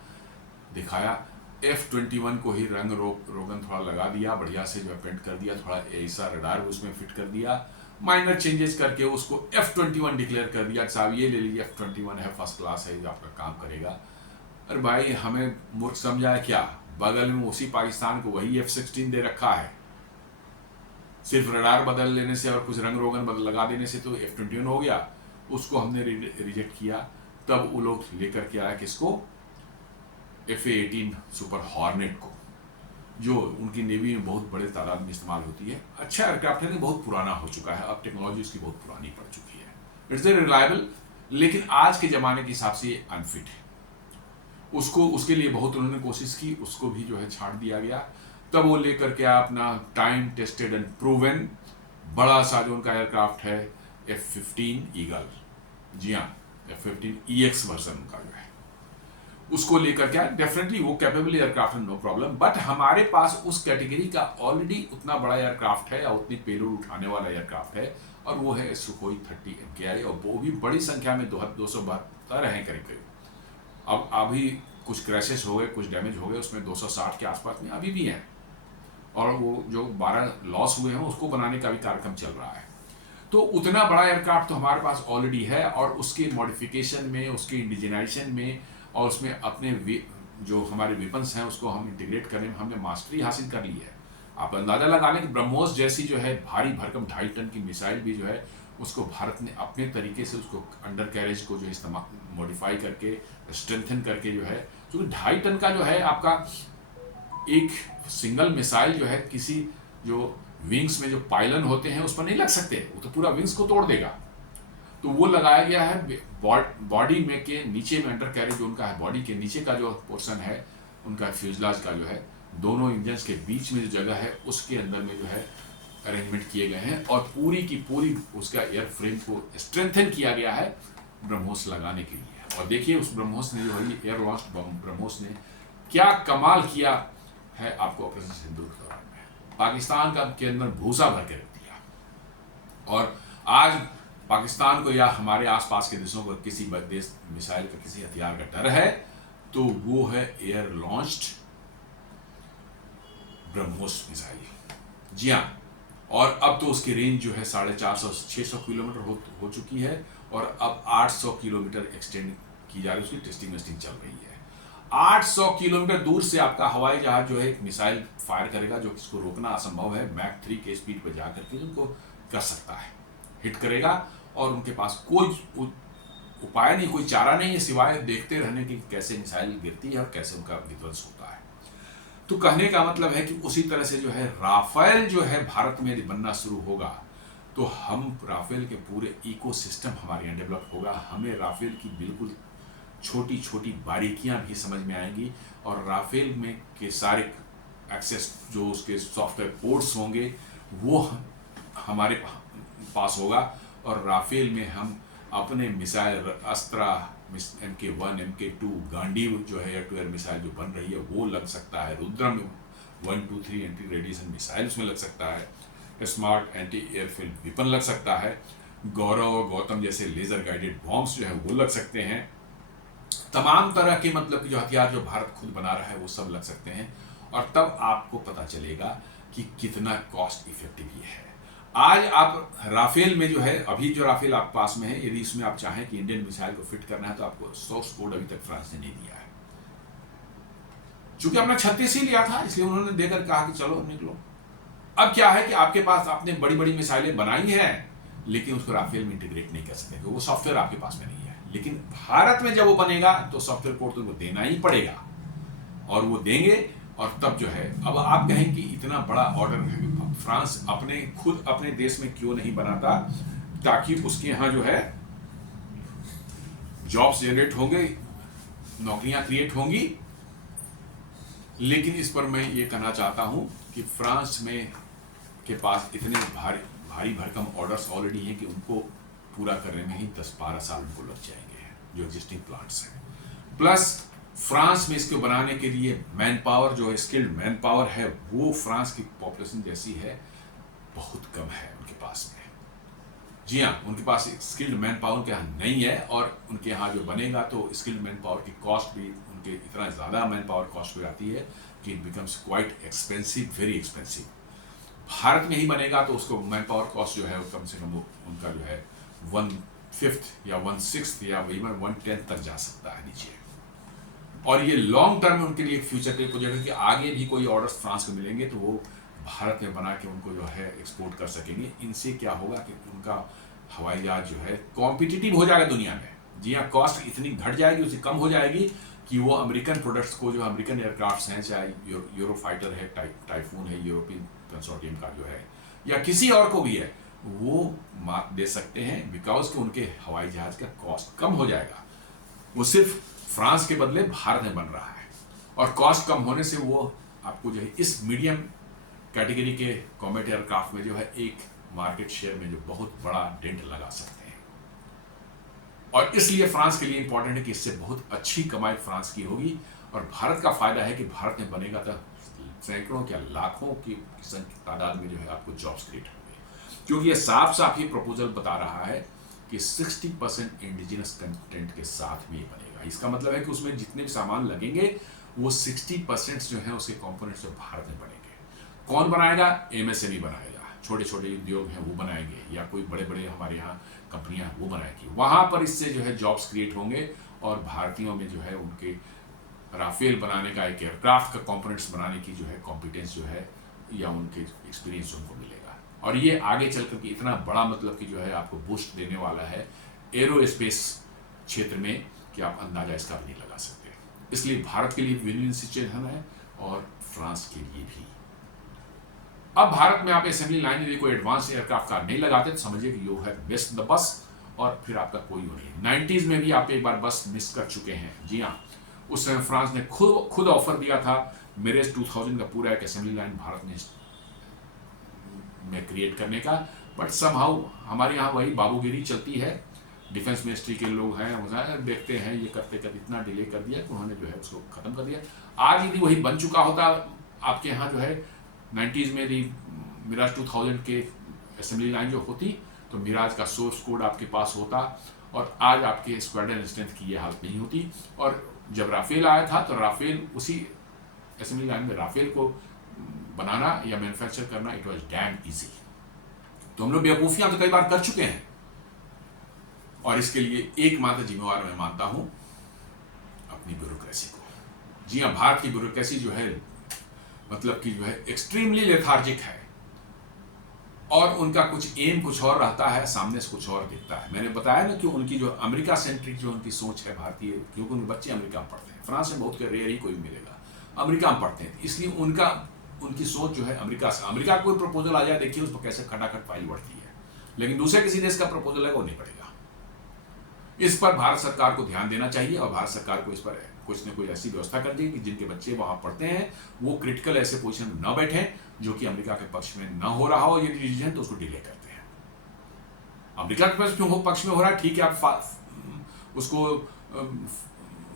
दिखाया, F-21 को ही रंग रोगन थोड़ा लगा दिया, बढ़िया से जो है पेंट कर दिया, थोड़ा ऐसा रडार उसमें फिट कर दिया, माइनर चेंजेस करके उसको F-21 डिक्लेयर कर दिया, साहब ये ले लीजिए, F-21 है, फर्स्ट क्लास है, जो आपका काम करेगा। अरे भाई, हमें मूर्ख समझा है क्या? बगल में उसी पाकिस्तान को वही F-16 दे रखा है, सिर्फ रडार बदल लेने से और कुछ रंग रोगन बदल लगा देने से तो F-21 हो गया। उसको हमने रिजेक्ट किया। तब वो लोग लेकर के आया किसको? F-18 सुपर हॉर्नेट को, जो उनकी नेवी में बहुत बड़े तादाद में इस्तेमाल होती है। अच्छा एयरक्राफ्ट है, बहुत पुराना हो चुका है, अब टेक्नोलॉजी उसकी बहुत पुरानी पड़ चुकी है, इट्स रिलायबल, लेकिन आज के ज़माने के हिसाब से ये अनफिट है। उसके लिए बहुत उन्होंने कोशिश की, उसको भी जो है छाड़ दिया गया। तब वो लेकर के अपना टाइम टेस्टेड एंड प्रूवन बड़ा सा जो उनका एयरक्राफ्ट है F-15 ईगल, जी हाँ, F-15 EX वर्जन उनका जो है, उसको लेकर के डेफिनेटली वो कैपेबल एयरक्राफ्ट है, नो प्रॉब्लम। बट हमारे पास उस कैटेगरी का ऑलरेडी उतना बड़ा एयरक्राफ्ट है, और उतनी पेलोड उठाने वाला एयरक्राफ्ट है, और वो है सुखोई 30 MKI, और वो भी बड़ी संख्या में 272 हैं करीब करीब। अब अभी कुछ क्रैशेस हो गए, कुछ डैमेज हो गए, उसमें 260 के आसपास में अभी भी हैं, और वो जो 12 लॉस हुए हैं उसको बनाने का भी कार्यक्रम चल रहा है। तो उतना बड़ा एयरक्राफ्ट तो हमारे पास ऑलरेडी है, और उसके मॉडिफिकेशन में, उसके इंडिजिनाइजेशन में, और उसमें अपने जो हमारे वेपन्स हैं उसको हम इंटीग्रेट करने में हमने मास्टरी हासिल कर ली है। आप अंदाज़ा लगा लें कि ब्रह्मोस जैसी जो है भारी भरकम 2.5 टन की मिसाइल भी जो है उसको भारत ने अपने तरीके से उसको अंडर कैरेज को जो इस्तेमाल मॉडिफाई करके स्ट्रेंथन करके जो है, क्योंकि 2.5 टन का जो है आपका एक सिंगल मिसाइल जो है किसी जो विंग्स में जो पाइलन होते हैं उस पर नहीं लग सकते, वो तो पूरा विंग्स को तोड़ देगा। तो वो लगाया गया है बॉडी में के नीचे में, अंडर कैरेज जो उनका है, बॉडी के नीचे का जो पोर्शन है उनका फ्यूजलाज का जो है, दोनों इंजन्स के बीच में जो जगह है उसके अंदर में जो है अरेंजमेंट किए गए हैं, और पूरी की पूरी उसका एयर फ्रेम को स्ट्रेंथन किया गया है ब्रह्मोस लगाने के लिए। और देखिए उस ब्रह्मोस ने जो है एयर लॉन्च ब्रह्मोस ने क्या कमाल किया है, आपको ऑपरेशन सिंदूर के दौरान में पाकिस्तान का के अंदर भूसा भर के रख दिया। और आज पाकिस्तान को या हमारे आसपास के देशों को किसी देश मिसाइल का, किसी हथियार का डर है तो वो है एयर लॉन्च्ड ब्रह्मोस मिसाइल। जी हाँ, और अब तो उसकी रेंज जो है 450-600 किलोमीटर हो चुकी है, और अब 800 किलोमीटर एक्सटेंड की जा रही है, उसकी टेस्टिंग वेस्टिंग चल रही है। 800 किलोमीटर दूर से आपका हवाई जहाज जो है एक मिसाइल फायर करेगा, जो किसको रोकना असंभव है। मैक 3 के स्पीड पर जाकर के उनको कर सकता है, हिट करेगा, और उनके पास कोई उपाय नहीं, कोई चारा नहीं है सिवाय देखते रहने की कैसे मिसाइल गिरती है और कैसे उनका विध्वंस होता है। तो कहने का मतलब है कि उसी तरह से जो है राफेल जो है भारत में यदि बनना शुरू होगा, तो हम राफेल के पूरे इकोसिस्टम हमारे यहाँ डेवलप होगा। हमें राफेल की बिल्कुल छोटी छोटी बारीकियां भी समझ में आएंगी, और राफेल में के सारे एक्सेस जो उसके सॉफ्टवेयर पोर्ट्स होंगे वो हमारे पास होगा, और राफेल में हम अपने मिसाइल अस्त्रा MK1 MK2 गांडीव जो है एयर टू एयर मिसाइल जो बन रही है वो लग सकता है, रुद्रम 1, 2, 3 एंटी रेडिएशन मिसाइल उसमें लग सकता है, स्मार्ट एंटी एयरफील्ड वेपन लग सकता है, गौरव और गौतम जैसे लेजर गाइडेड बॉम्ब्स जो है वो लग सकते हैं। तमाम तरह के मतलब कि जो हथियार जो भारत खुद बना रहा है वो सब लग सकते हैं, और तब आपको पता चलेगा कि कितना कॉस्ट इफेक्टिव ये है। आज आप राफेल में जो है, अभी जो राफेल आप पास में है, यदि इसमें आप चाहें कि इंडियन मिसाइल को फिट करना है तो आपको सोर्स कोड अभी तक फ्रांस ने नहीं दिया है। चूंकि अपना 36 ही लिया था इसलिए उन्होंने देकर कहा कि चलो निकलो। अब क्या है कि आपके पास आपने बड़ी बड़ी मिसाइलें बनाई हैं, लेकिन उसको राफेल में इंटीग्रेट नहीं कर सकते क्योंकि वो सॉफ्टवेयर आपके पास में नहीं है। लेकिन भारत में जब वो बनेगा तो सॉफ्टवेयर कोड तो उनको देना ही पड़ेगा, और वो देंगे, और तब जो है अब आप कहें कि इतना बड़ा ऑर्डर फ्रांस खुद अपने देश में क्यों नहीं बनाता, ताकि उसके यहाँ जो है जॉब्स जनरेट होंगे, नौकरियां क्रिएट होंगी। लेकिन इस पर मैं ये कहना चाहता हूं कि फ्रांस में के पास इतने भारी भरकम ऑर्डर्स ऑलरेडी हैं कि उनको पूरा करने में ही 10-12 साल उनको लग जाएंगे, जो एग्जिस्टिंग प्लांट्स हैं। प्लस फ्रांस में इसको बनाने के लिए मैन पावर, जो स्किल्ड मैन पावर है, वो फ्रांस की पॉपुलेशन जैसी है बहुत कम है उनके पास में। जी हाँ, उनके पास स्किल्ड मैन पावर उनके यहाँ नहीं है, और उनके यहाँ जो बनेगा तो स्किल्ड मैन पावर की कॉस्ट भी उनके इतना ज़्यादा मैन पावर कॉस्ट हो जाती है कि it becomes quite expensive, very expensive. Bharat में ही बनेगा तो उसको मैन पावर कॉस्ट जो है कम से कम उनका जो है 1/5 या 1/6 या इवन 1/10 तक जा सकता है नीचे। और ये लॉन्ग टर्म में उनके लिए एक फ्यूचर के प्रोजेक्ट है कि आगे भी कोई ऑर्डर्स फ्रांस को मिलेंगे तो वो भारत में बना के उनको जो है एक्सपोर्ट कर सकेंगे। इनसे क्या होगा कि उनका हवाई जहाज जो है कॉम्पिटिटिव हो जाएगा दुनिया में। जी हाँ, कॉस्ट इतनी घट जाएगी, उससे कम हो जाएगी कि वो अमेरिकन प्रोडक्ट्स को, जो अमेरिकन एयरक्राफ्ट हैं, चाहे यूरोफाइटर है, टाइफून है, यूरोपियन कंसोर्टियम का जो है, या किसी और को भी है, वो दे सकते हैं, बिकॉज कि उनके हवाई जहाज का कॉस्ट कम हो जाएगा। वो सिर्फ फ्रांस के बदले भारत में बन रहा है, और कॉस्ट कम होने से वो आपको जो है इस मीडियम कैटेगरी के कॉम्बैट एयरक्राफ्ट में जो है एक मार्केट शेयर में जो बहुत बड़ा डेंट लगा सकते हैं। और इसलिए फ्रांस के लिए इंपॉर्टेंट है कि इससे बहुत अच्छी कमाई फ्रांस की होगी, और भारत का फायदा है कि भारत में बनेगा तो सैकड़ों या लाखों की तादाद में जो है आपको जॉब्स क्रिएट होंगे, क्योंकि ये साफ साफ ये प्रपोजल बता रहा है कि 60% इंडिजिनस कंटेंट के साथ में ये बनेगा। इसका मतलब है कि उसमें जितने भी सामान लगेंगे वो 60% जो है उसके कंपोनेंट्स जो भारत में बनेंगे। कौन बनाएगा? MSME बनाएगा, छोटे छोटे उद्योग हैं वो बनाएंगे, या कोई बड़े बड़े हमारे यहाँ कंपनियां वो बनाएगी। वहाँ पर इससे जो है जॉब्स क्रिएट होंगे, और भारतीयों में जो है उनके राफेल बनाने का, एक एयरक्राफ्ट का कंपोनेंट्स बनाने की जो है कॉम्पिटेंस जो है, या उनके एक्सपीरियंस उनको मिलेगा। और ये आगे चल करके इतना बड़ा मतलब कि जो है आपको बूस्ट देने वाला है एरोस्पेस क्षेत्र में कि आप अंदाजा इसका भी नहीं लगा सकते। इसलिए भारत के लिए विन-विन सिचुएशन है, और फ्रांस के लिए भी। अब भारत में आप असेंबली लाइन यदि कोई एडवांस एयरक्राफ्ट कार नहीं लगाते तो समझिए कि you have missed the bus, और फिर आपका कोई वो नहीं। 90s में भी आप एक बार बस मिस कर चुके हैं। जी हाँ, उस समय फ्रांस ने खुद ऑफर दिया था मेरेज 2000 का पूरा एक असेंबली लाइन भारत में क्रिएट करने का, बट समहाउ हमारे यहाँ वही बाबूगिरी चलती है। डिफेंस मिनिस्ट्री के लोग हैं, देखते हैं, ये करते करते इतना डिले कर दिया कि उन्होंने जो है उसको ख़त्म कर दिया। आज यदि वही बन चुका होता आपके यहाँ जो है 90s में यदि मिराज 2000 के असेंबली लाइन जो होती, तो मिराज का सोर्स कोड आपके पास होता, और आज आपके स्क्वाड्रन स्ट्रेंथ की ये हालत नहीं होती। और जब राफेल आया था तो राफेल उसी असेंबली लाइन में राफेल को बनाना या मैन्युफैक्चर करना इट वॉज डैम ईजी। तो हम लोग बेवकूफियां तो कई बार कर चुके हैं, और इसके लिए एकमात्र जिम्मेवार मैं मानता हूं अपनी ब्यूरोक्रेसी को। जी हाँ, भारत की ब्यूरोक्रेसी जो है मतलब कि जो है एक्सट्रीमली लेथार्जिक है, और उनका कुछ एम कुछ और रहता है, सामने से कुछ और दिखता है। मैंने बताया ना कि उनकी जो अमेरिका सेंट्रिक जो उनकी सोच है भारतीय, क्योंकि उनके बच्चे अमेरिका में पढ़ते हैं, फ्रांस में बहुत रेयर ही कोई मिलेगा, अमेरिका में पढ़ते हैं, इसलिए उनकी सोच जो है अमेरिका से। अमेरिका कोई प्रपोजल आ जाए, देखिए उस पर कैसे खटाखट फाइल बढ़ती है, लेकिन दूसरे किसी देश का प्रपोजल है वो नहीं पड़ेगा। इस पर भारत सरकार को ध्यान देना चाहिए, और भारत सरकार को इस पर कुछ न कुछ ऐसी व्यवस्था कर दी कि जिनके बच्चे वहां पढ़ते हैं वो क्रिटिकल ऐसे पोजीशन में न बैठे जो कि अमेरिका के पक्ष में न हो रहा हो यदि डिसीजन, तो उसको डिले करते हैं। अमेरिका के पक्ष में हो रहा है, ठीक है, आप उसको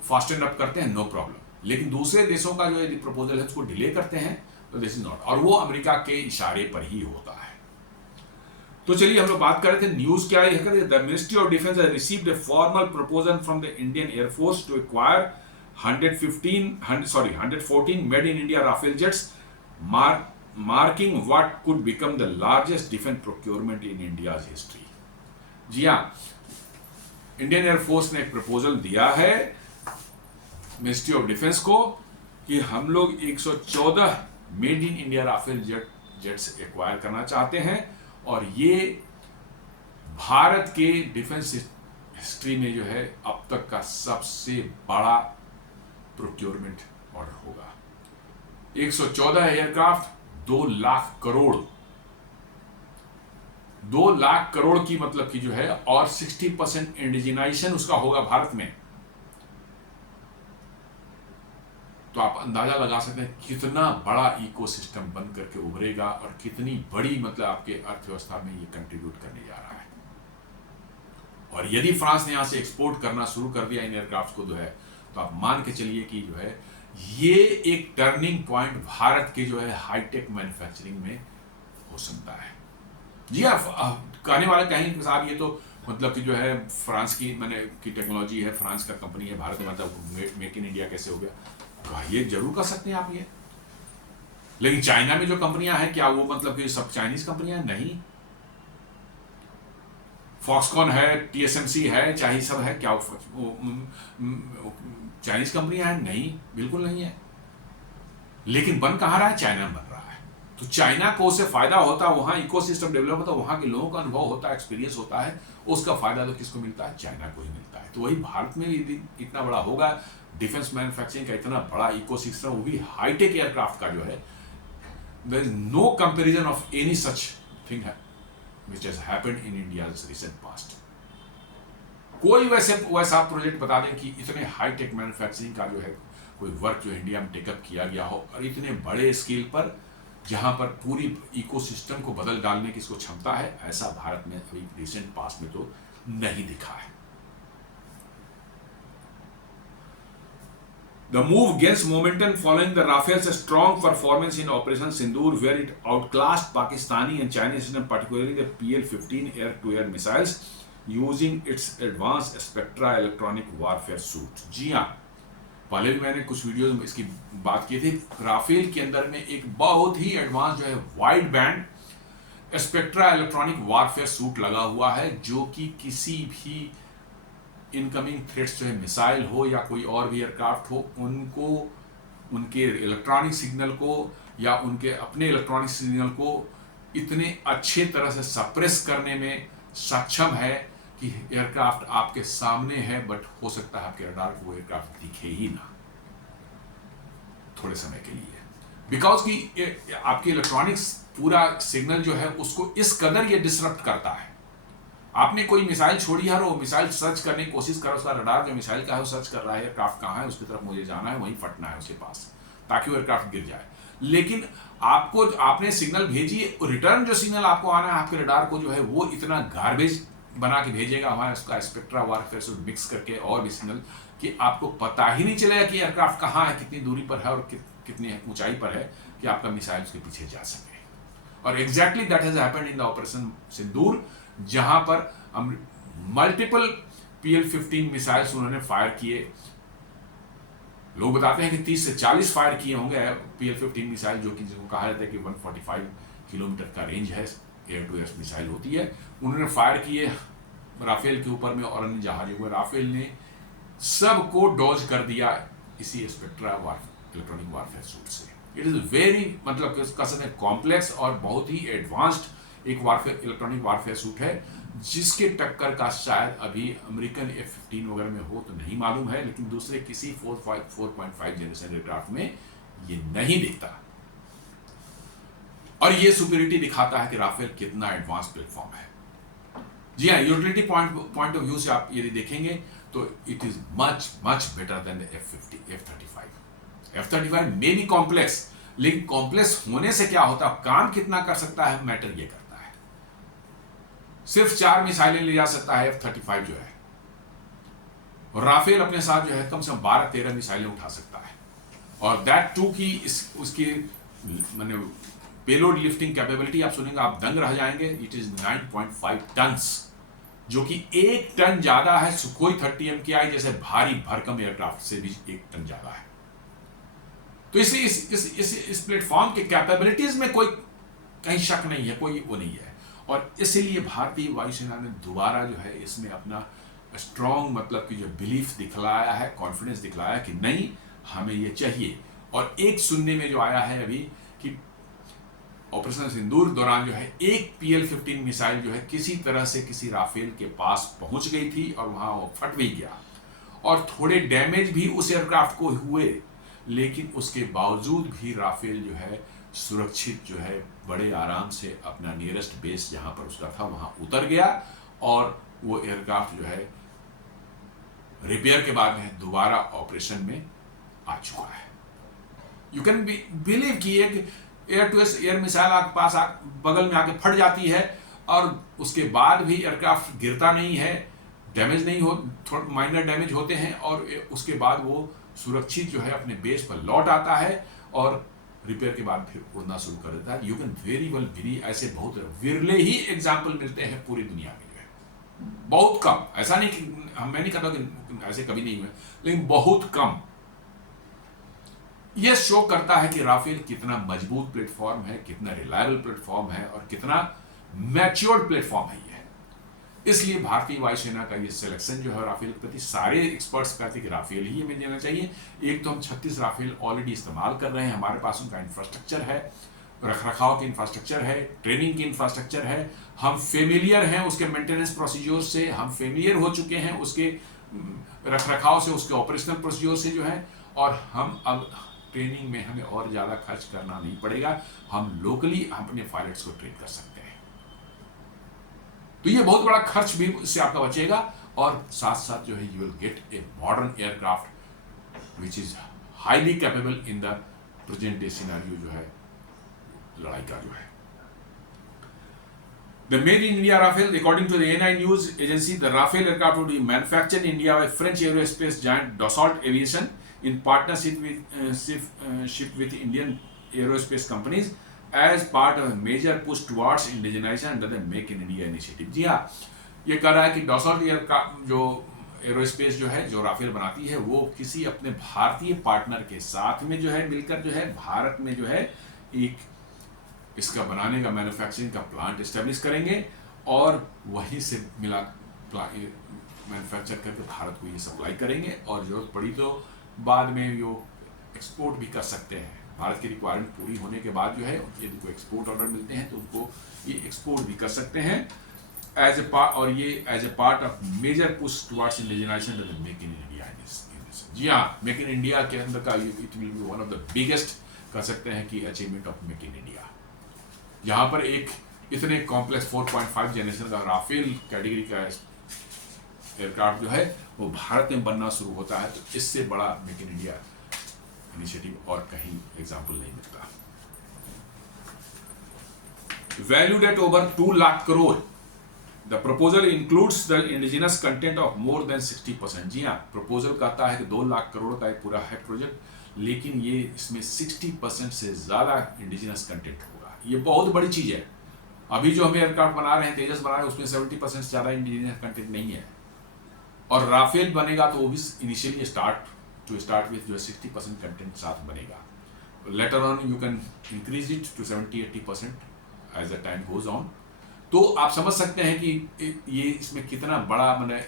फास्ट एंड अप करते हैं, नो प्रॉब्लम, लेकिन दूसरे देशों का जो यदि प्रपोजल है उसको डिले करते हैं, तो दिस इज नॉट, और वो अमेरिका के इशारे पर ही होता है। तो चलिए हम लोग बात कर रहे थे, न्यूज क्या है। The ministry of defence has received a formal proposal from the Indian air force to acquire 114 made in India Rafale jets, marking what could become the largest defence procurement in India's history. जी हाँ, Indian air force ने एक proposal दिया है ministry of defence को कि हम लोग 114 made in India Rafale jets acquire करना चाहते हैं, और ये भारत के डिफेंस हिस्ट्री में जो है अब तक का सबसे बड़ा प्रोक्योरमेंट ऑर्डर होगा। 114 एयरक्राफ्ट, 2 लाख करोड़, 2 लाख करोड़ की मतलब की जो है, और 60% इंडिजिनाइजेशन उसका होगा भारत में। तो आप अंदाजा लगा सकते हैं कितना बड़ा इकोसिस्टम बन करके उभरेगा, और कितनी बड़ी मतलब आपके अर्थव्यवस्था में ये कंट्रीब्यूट करने जा रहा है। और यदि फ्रांस ने यहां से एक्सपोर्ट करना शुरू कर दिया इन एयरक्राफ्ट को जो है, तो आप मान के चलिए कि जो है ये एक टर्निंग पॉइंट भारत के जो है हाईटेक मैन्युफैक्चरिंग में हो सकता है। जी हाँ, कहने वाले कहेंगे कि साहब ये तो मतलब कि जो है फ्रांस की की टेक्नोलॉजी है, फ्रांस का कंपनी है, भारत में मतलब मेक इन इंडिया कैसे हो गया। ये जरूर कर सकते हैं आप ये, लेकिन चाइना में जो कंपनियां हैं क्या वो मतलब कि सब चाइनीज कंपनियां? नहीं, फॉक्सकॉन है, टीएसएमसी है, चाहे सब है, क्या वो चाइनीज कंपनियां हैं? नहीं, बिल्कुल नहीं है। लेकिन बन कहां रहा है? चाइना में बन रहा है। तो चाइना को उससे फायदा होता है, वहां इकोसिस्टम डेवलप होता है, वहां के लोगों का अनुभव होता है, एक्सपीरियंस होता है, उसका फायदा तो किसको मिलता है? चाइना को ही मिलता है। तो वही भारत में भी इतना बड़ा होगा डिफेंस मैन्युफैक्चरिंग का इतना बड़ा इकोसिस्टम, वो भी हाईटेक एयरक्राफ्ट का जो है, there is no comparison of any such thing which has happened in India's recent past. कोई वैसा प्रोजेक्ट बता दें कि इतने हाईटेक मैन्युफैक्चरिंग का जो है कोई वर्क जो इंडिया में टेकअप किया गया हो, और इतने बड़े स्केल पर, जहां पर पूरी इकोसिस्टम को बदल डालने की इसको क्षमता है, ऐसा भारत में अभी रिसेंट पास्ट में तो नहीं दिखा है। The move gains momentum following the Rafale's strong performance in Operation Sindoor, where it outclassed Pakistani and Chinese systems, particularly the PL-15 air-to-air missiles, using its advanced Spectra electronic warfare suite. जी हाँ, पहले भी मैंने कुछ videos में इसकी बात की थी। राफेल के अंदर में एक बहुत ही एडवांस जो है wide band spectra electronic warfare suit लगा हुआ है, जो कि किसी भी इनकमिंग थ्रेट्स जो है, मिसाइल हो या कोई और भी एयरक्राफ्ट हो, उनको उनके इलेक्ट्रॉनिक सिग्नल को या उनके अपने इलेक्ट्रॉनिक सिग्नल को इतने अच्छे तरह से सप्रेस करने में सक्षम है कि एयरक्राफ्ट आपके सामने है, बट हो सकता है आपके रडार को वो एयरक्राफ्ट दिखे ही ना थोड़े समय के लिए, बिकॉज कि आपकी इलेक्ट्रॉनिक्स पूरा सिग्नल जो है उसको इस कदर ये डिसरप्ट करता है। आपने कोई मिसाइल छोड़ी है और वो मिसाइल सर्च करने की कोशिश करो, उसका रडार जो मिसाइल का है वो सर्च कर रहा है एयरक्राफ्ट कहाँ है, उसकी तरफ मुझे जाना है, वहीं फटना है उसके पास, ताकि वो एयरक्राफ्ट गिर जाए। लेकिन आपको आपने सिग्नल भेजी, रिटर्न जो सिग्नल आपको आना है आपके रडार को जो है वो इतना गार्बेज बना के भेजेगा हमारा उसका स्पेक्ट्रा वारफेयर से मिक्स करके और भी सिग्नल, कि आपको पता ही नहीं चलेगा कि एयरक्राफ्ट कहाँ है, कितनी दूरी पर है और कितनी ऊंचाई पर है, कि आपका मिसाइल उसके पीछे जा सके। और exactly that has happened in the operation Sindoor, जहां पर मल्टीपल PL-15 मिसाइल्स उन्होंने फायर किए लोग बताते हैं कि 30 से 40 फायर किए होंगे PL-15 मिसाइल, जो कि जिसको कहा जाता है कि 145 किलोमीटर का रेंज है, एयर टू एयर मिसाइल होती है। उन्होंने फायर किए राफेल के ऊपर में और अन्य जहाजों पर। राफेल ने सबको डॉज कर दिया इसी स्पेक्ट्रा इलेक्ट्रॉनिक वारफेयर सूट से। इट इज़ वेरी, मतलब कह सकते हैं कॉम्प्लेक्स और बहुत ही एडवांस्ड एक वारफेयर इलेक्ट्रॉनिक वारफेयर सूट है, जिसके टक्कर का शायद अभी अमेरिकन F-15 वगैरह में हो तो नहीं मालूम है, लेकिन दूसरे किसी 4.5 जनरेशन एयरक्राफ्ट में ये नहीं दिखता। और ये सुपीरियरिटी दिखाता है कि राफेल कितना एडवांस प्लेटफॉर्म है। जी हाँ, यूटिलिटी पॉइंट ऑफ व्यू से आप यदि देखेंगे तो it is much much better than F-35। F-35 में भी कॉम्प्लेक्स, लेकिन कॉम्प्लेक्स होने से क्या होता है, काम कितना कर सकता है मैटर ये करता है। सिर्फ 4 मिसाइलें ले जा सकता है F-35 जो है, और राफेल अपने साथ जो है कम से कम 12-13 मिसाइलें उठा सकता है। और दैट टू की उसकी मैंने पेलोड लिफ्टिंग कैपेबिलिटी आप सुनेंगे आप दंग रह जाएंगे। इट इज 9.5 टन्स, जो कि 1 टन ज्यादा है सुखोई 30 MKI जैसे भारी भरकम एयरक्राफ्ट से भी 1 टन ज्यादा है। तो इसलिए इस प्लेटफॉर्म के कैपेबिलिटीज में कोई कहीं शक नहीं है, कोई वो नहीं है। और इसीलिए भारतीय वायुसेना ने दोबारा जो है इसमें अपना स्ट्रॉन्ग, मतलब कि जो बिलीफ दिखलाया है, कॉन्फिडेंस दिखलाया कि नहीं हमें ये चाहिए। और एक सुनने में जो आया है अभी कि ऑपरेशन सिंदूर दौरान जो है एक PL-15 मिसाइल जो है किसी तरह से किसी राफेल के पास पहुंच गई थी और वहां वो फट भी गया, और थोड़े डैमेज भी उस एयरक्राफ्ट को हुए, लेकिन उसके बावजूद भी राफेल जो है सुरक्षित जो है बड़े आराम से अपना नियरेस्ट बेस जहां पर उसका था वहां उतर गया, और वो एयरक्राफ्ट जो है रिपेयर के बाद में दोबारा ऑपरेशन में आ चुका है। यू कैन बिलीव कि एक एयर टू एयर मिसाइल आपके पास बगल में आके फट जाती है और उसके बाद भी एयरक्राफ्ट गिरता नहीं है, डैमेज नहीं हो, थोड़ा माइनर डैमेज होते हैं, और उसके बाद वो सुरक्षित जो है अपने बेस पर लौट आता है और रिपेयर के बाद फिर उड़ना शुरू कर देता है। You can very well believe, ऐसे बहुत विरले ही एग्जाम्पल मिलते हैं पूरी दुनिया में, जो है बहुत कम। ऐसा नहीं कि मैं नहीं कहता कि ऐसे कभी नहीं हुए, लेकिन बहुत कम। यह शो करता है कि राफेल कितना मजबूत प्लेटफॉर्म है, कितना रिलायबल प्लेटफॉर्म है और कितना मैच्योर्ड प्लेटफॉर्म है यह। इसलिए भारतीय वायुसेना का ये सिलेक्शन जो है राफेल के प्रति, सारे एक्सपर्ट्स कहते हैं कि राफेल ही हमें देना चाहिए। एक तो हम 36 राफेल ऑलरेडी इस्तेमाल कर रहे हैं, हमारे पास उनका इंफ्रास्ट्रक्चर है, रखरखाव की इंफ्रास्ट्रक्चर है, ट्रेनिंग की इंफ्रास्ट्रक्चर है, हम फेमिलियर हैं उसके मेंटेनेंस प्रोसीजर से, हम फेमिलियर हो चुके हैं उसके रखरखाव से, उसके ऑपरेशनल प्रोसीजर से जो है, और हम अब ट्रेनिंग में हमें और ज़्यादा खर्च करना नहीं पड़ेगा, हम लोकली अपने पायलट्स को ट्रेन कर सकते हैं। तो ये बहुत बड़ा खर्च भी इससे आपका बचेगा, और साथ साथ जो है you will get a modern aircraft which is highly capable in the present day scenario जो है लड़ाई का जो है। The made in India Rafale, according to the ANI news agency, the Rafale aircraft will be manufactured in India by French aerospace giant Dassault Aviation in partnership with Indian aerospace companies as part of a major push towards indigenization under the Make in India initiative। जी हाँ, ये कह रहा है कि Dassault aircraft जो aerospace जो है, जो राफेल बनाती है, वो किसी अपने भारतीय पार्टनर के साथ में जो है मिलकर जो है भारत में जो है एक इसका बनाने का, मैन्युफैक्चरिंग का प्लांट एस्टेब्लिश करेंगे, और वहीं से मिला मैन्युफैक्चर करके भारत को ये सप्लाई करेंगे, और जरूरत पड़ी तो बाद में वो एक्सपोर्ट भी कर सकते हैं। भारत की रिक्वायरमेंट पूरी होने के बाद जो है यदि कोई एक्सपोर्ट ऑर्डर मिलते हैं तो उनको ये एक्सपोर्ट भी कर सकते हैं एज ए पार्ट, और ये as a part of major push towards indigenisation of the make in India. जी हाँ, मेक इन इंडिया के अंदर का it will be one of the biggest कह सकते हैं कि achievement of make in India. यहाँ पर एक इतने कॉम्प्लेक्स 4.5 जनरेशन का राफेल कैटेगरी का एयरक्राफ्ट जो है वो भारत में बनना शुरू होता है, तो इससे बड़ा मेक इन इंडिया इनिशिएटिव और कहीं एग्जाम्पल नहीं मिलता। Valued at over 2 lakh crore, the proposal includes the indigenous content of more than 60%। जी हाँ, प्रपोजल कहता है कि 2 लाख करोड़ का एक पूरा है प्रोजेक्ट, लेकिन ये इसमें 60% से ज्यादा इंडिजिनस कंटेंट होगा। ये बहुत बड़ी चीज है। अभी जो हम एयरक्राफ्ट बना रहे हैं, तेजस बना रहे हैं, उसमें 70% से ज्यादा इंडिजिनस कंटेंट नहीं है, और राफेल बनेगा तो वो भी initially start to start with जो है 60% कंटेंट साथ बनेगा, later on you can increase it to 70-80% as the time goes on. तो आप समझ सकते हैं कि ये इसमें कितना बड़ा मैंने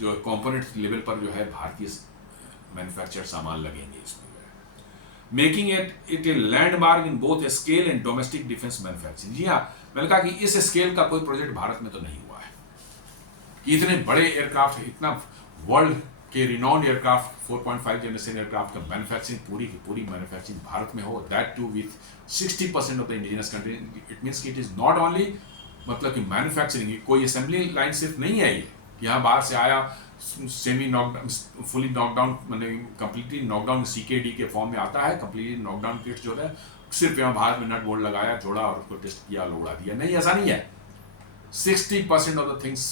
जो कंपोनेंट लेवल पर जो है भारतीय मैन्युफैक्चर सामान लगेंगे इसमें, making it a landmark in both scale and domestic defence manufacturing. जी हाँ, मैंने कहा कि इस स्केल का कोई प्रोजेक्ट भारत में तो नहीं हुआ है कि इतने बड़े एयरक्राफ्ट, इतना वर्ल्ड के रिनाउंड एयरक्राफ्ट 4.5 जनरेशन एयरक्राफ्ट का मैन्युफैक्चरिंग पूरी की पूरी मैन्युफैक्चरिंग भारत में हो, that too with 60% of the indigenous country. It means कि इट इज नॉट ओनली मतलब कि मैन्युफैक्चरिंग, कोई असेंबली लाइन सिर्फ नहीं है ये, यहाँ बाहर से आया सेमी नॉकडाउन, फुली नॉकडाउन, मतलब कंप्लीटली नॉकडाउन CKD के फॉर्म में आता है, कंप्लीटली नॉकडाउन किट जो है सिर्फ यहाँ भारत में नट बोल्ट लगाया, जोड़ा और उसको टेस्ट किया, उड़ा दिया। नहीं, ऐसा नहीं है। 60% ऑफ द थिंग्स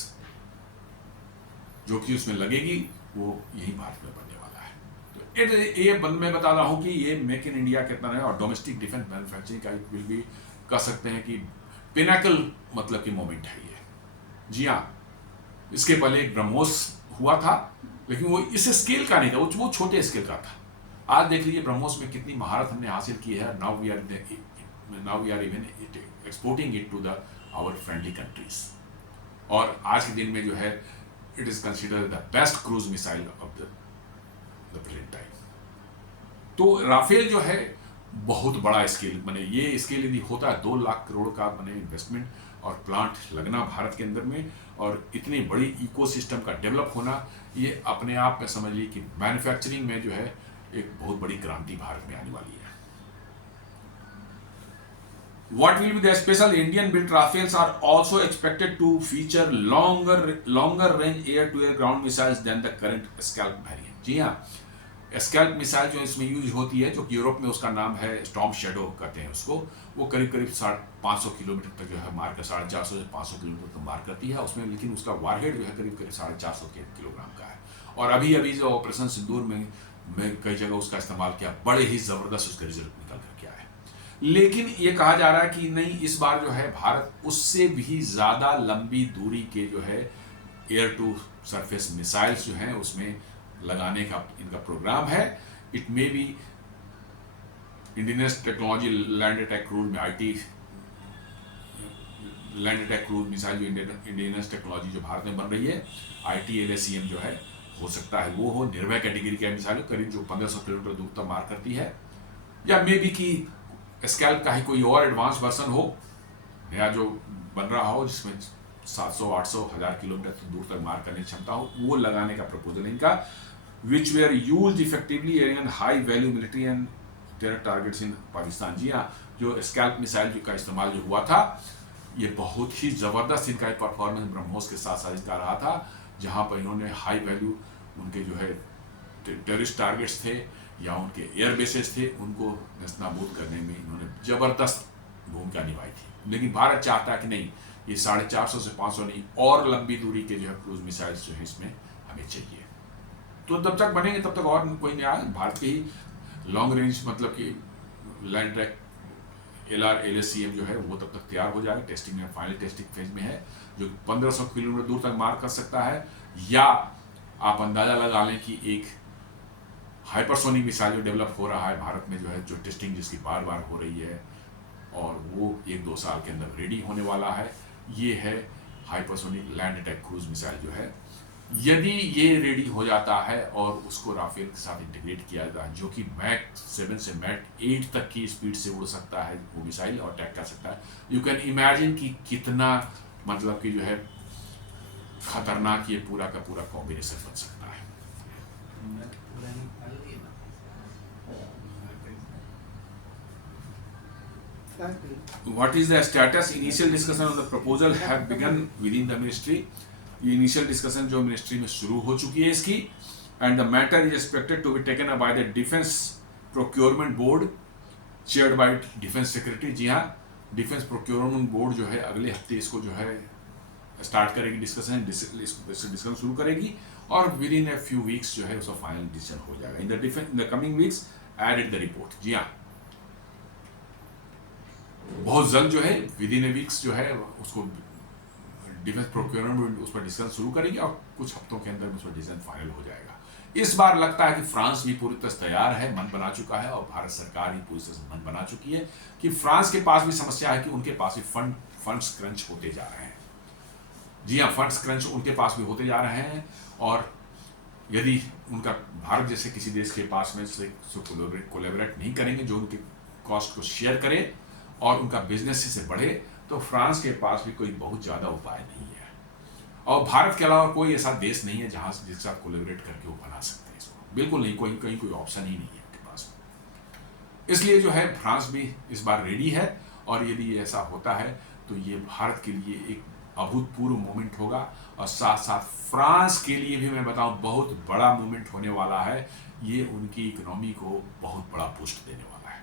जो कि उसमें लगेगी वो यही भारत में बनने वाला है। तो ये मैं बता रहा हूँ कि ये मेक इन इंडिया कितना है, और डोमेस्टिक डिफेंस मैन्युफैक्चरिंग का विल भी कह सकते हैं कि पिनाकल मतलब कि मोमेंट है ये। जी हाँ, इसके पहले एक ब्रह्मोस हुआ था, लेकिन वो इस स्केल का नहीं था, वो छोटे स्केल का था। आज देख लीजिए ब्रह्मोस में कितनी महारत हमने हासिल की है। Now we are even exporting it to the our friendly countries, और आज के दिन में जो है it is considered the best cruise missile of the present time. तो राफेल जो है बहुत बड़ा स्केल, माने ये स्केल यदि होता है 2 लाख करोड़ का माने इन्वेस्टमेंट और प्लांट लगना भारत के अंदर में, और इतनी बड़ी इकोसिस्टम का डेवलप होना, ये अपने आप में समझ लीजिए कि मैन्युफैक्चरिंग में जो है एक बहुत बड़ी क्रांति भारत में आने वाली है। What will be the special? Indian built Rafales are also expected to feature longer range air to air ground missiles than the current Scalp variant। जी हाँ, स्कैल्प मिसाइल जो इसमें यूज होती है, जो कि यूरोप में उसका नाम है स्टॉर्म शैडो कहते हैं उसको, वो करीब करीब 550 किलोमीटर तक जो है मार कर 450 से 500 किलोमीटर तक मार करती है उसमें, लेकिन उसका वारहेड जो है करीब करीब 450 किलोग्राम का है। और अभी जो ऑपरेशन सिंदूर में कई जगह उसका इस्तेमाल किया, बड़े ही ज़बरदस्त उसका रिजल्ट निकल कर के आया। लेकिन ये कहा जा रहा है कि नहीं, इस बार जो है भारत उससे भी ज़्यादा लंबी दूरी के जो है एयर टू सरफेस मिसाइल्स जो हैं उसमें लगाने का इनका प्रोग्राम है। It may be Indian technology land attack cruise में IT land attack cruise missile जो इंडियन टेक्नोलॉजी जो भारत में बन रही है, IT LACM जो है, हो सकता है वो हो निर्भय कैटेगरी का मिसाइल, करीब जो 1500 किलोमीटर दूर तक मार करती है, या मे बी कि स्कैल्प का ही कोई और एडवांस वर्सन हो, नया जो बन रहा हो, जिसमें 700, 800, 1000 किलोमीटर दूर तक मार करने की क्षमता हो, वो लगाने का प्रपोजल इनका, which were used effectively in high value military and terror targets in Pakistan. जी हाँ, जो स्कैल्प मिसाइल का इस्तेमाल जो हुआ था, ये बहुत ही ज़बरदस्त इनका परफॉर्मेंस ब्रह्मोस के साथ साथ इनका रहा था, जहाँ पर इन्होंने हाई वैल्यू उनके जो है टेररिस्ट टारगेट्स थे या उनके एयर बेसेस थे, उनको नस्तानाबूद करने में इन्होंने ज़बरदस्त भूमिका निभाई थी। लेकिन भारत चाहता है कि नहीं, ये 450 से 500 नहीं, और लंबी दूरी के जो है क्रूज मिसाइल्स जो है इसमें हमें चाहिए। तो जब तक बनेंगे तब तक और कोई नहीं आया। भारत के ही लॉन्ग रेंज मतलब कि लैंड ट्रैक LR LACM जो है वो तब तक तैयार हो जाएगा, टेस्टिंग में, फाइनल टेस्टिंग फेज में है, जो 1500 किलोमीटर दूर तक मार कर सकता है। या आप अंदाज़ा लगा लें कि एक हाइपरसोनिक मिसाइल जो डेवलप हो रहा है भारत में, जो है जो टेस्टिंग जिसकी बार बार हो रही है, और वो 1-2 साल के अंदर रेडी होने वाला है, ये है hypersonic land attack cruise missile जो है। यदि ये रेडी हो जाता है और उसको राफेल के साथ इंटीग्रेट किया जाता है, जो कि मैक 7 से मैक 8 तक की स्पीड से उड़ सकता है वो मिसाइल और अटैक कर सकता है, यू कैन इमेजिन कि कितना मतलब कि जो है खतरनाक ये पूरा का पूरा कॉम्बिनेशन बन सकता है। What is the status? Initial discussion on the proposal have begun within the ministry। ये इनिशियल डिस्कशन जो मिनिस्ट्री में शुरू हो चुकी है इसकी, and the matter is expected to be taken up by the defence procurement board chaired by defence secretary. जी हाँ, डिफेंस प्रोक्योरमेंट बोर्ड जो है अगले हफ्ते इसको जो है स्टार्ट करेगी, डिस्कशन शुरू करेगी, और within a few weeks जो है उसका फाइनल डिसीजन हो जाएगा। In the coming weeks added the report. जी हाँ, बहुत जल्द जो है विद इन ए वीक्स जो है उसको डिफेंस प्रोक्योरमेंट उस पर डिस्कशन शुरू करेगी, और कुछ हफ्तों के अंदर उस पर डिसीजन फाइनल हो जाएगा। इस बार लगता है कि फ्रांस भी पूरी तरह तैयार है, मन बना चुका है, और भारत सरकार भी पूरी तरह मन बना चुकी है कि फ्रांस के पास भी समस्या है कि उनके पास भी फंड्स क्रंच होते जा रहे हैं। जी हाँ, फंड्स क्रंच उनके पास भी होते जा रहे हैं, और यदि उनका भारत जैसे किसी देश के पास में से कोलैबोरेट नहीं करेंगे, जो उनके कॉस्ट को शेयर करे और उनका बिजनेस से बढ़े, तो फ्रांस के पास भी कोई बहुत ज़्यादा उपाय नहीं है। और भारत के अलावा कोई ऐसा देश नहीं है जहाँ जिसके साथ कोलैबोरेट करके वो बना सकते हैं इसको, बिल्कुल नहीं, कोई ऑप्शन ही नहीं है उनके पास। इसलिए जो है फ्रांस भी इस बार रेडी है, और यदि ऐसा होता है तो ये भारत के लिए एक अभूतपूर्व मोमेंट होगा, और साथ साथ फ्रांस के लिए भी मैं बताऊं बहुत बड़ा मोमेंट होने वाला है। ये उनकी इकोनॉमी को बहुत बड़ा बूस्ट देने वाला है,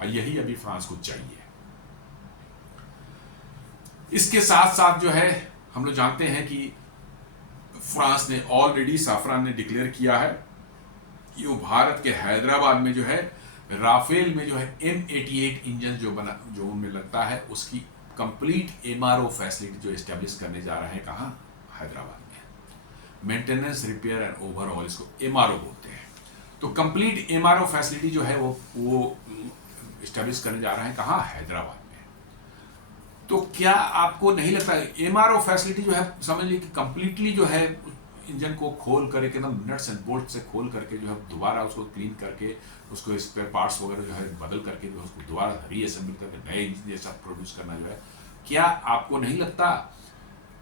और यही अभी फ्रांस को चाहिए। इसके साथ साथ जो है हम लोग जानते हैं कि फ्रांस ने ऑलरेडी, साफरान ने डिक्लेयर किया है कि वो भारत के हैदराबाद में जो है राफेल में जो है M88 इंजन जो उनमें लगता है, उसकी कंप्लीट MRO फैसिलिटी जो एस्टेब्लिश करने जा रहे हैं। कहाँ? हैदराबाद में। मेंटेनेंस, रिपेयर एंड ओवरऑल, इसको MRO बोलते हैं। तो कंप्लीट MRO फैसिलिटी जो है वो एस्टेब्लिश करने जा रहे हैं। कहाँ? हैदराबाद में। तो क्या आपको नहीं लगता MRO फैसिलिटी जो है, समझ लीजिए कि कंप्लीटली जो है इंजन को खोल करके एकदम नट्स एंड बोल्ट से खोल करके जो है दोबारा उसको क्लीन करके उसको स्पेयर पार्ट्स वगैरह जो है बदल करके जो उसको दोबारा रीअसेंबल करके नए इंजन जैसा प्रोड्यूस करना जो है, क्या आपको नहीं लगता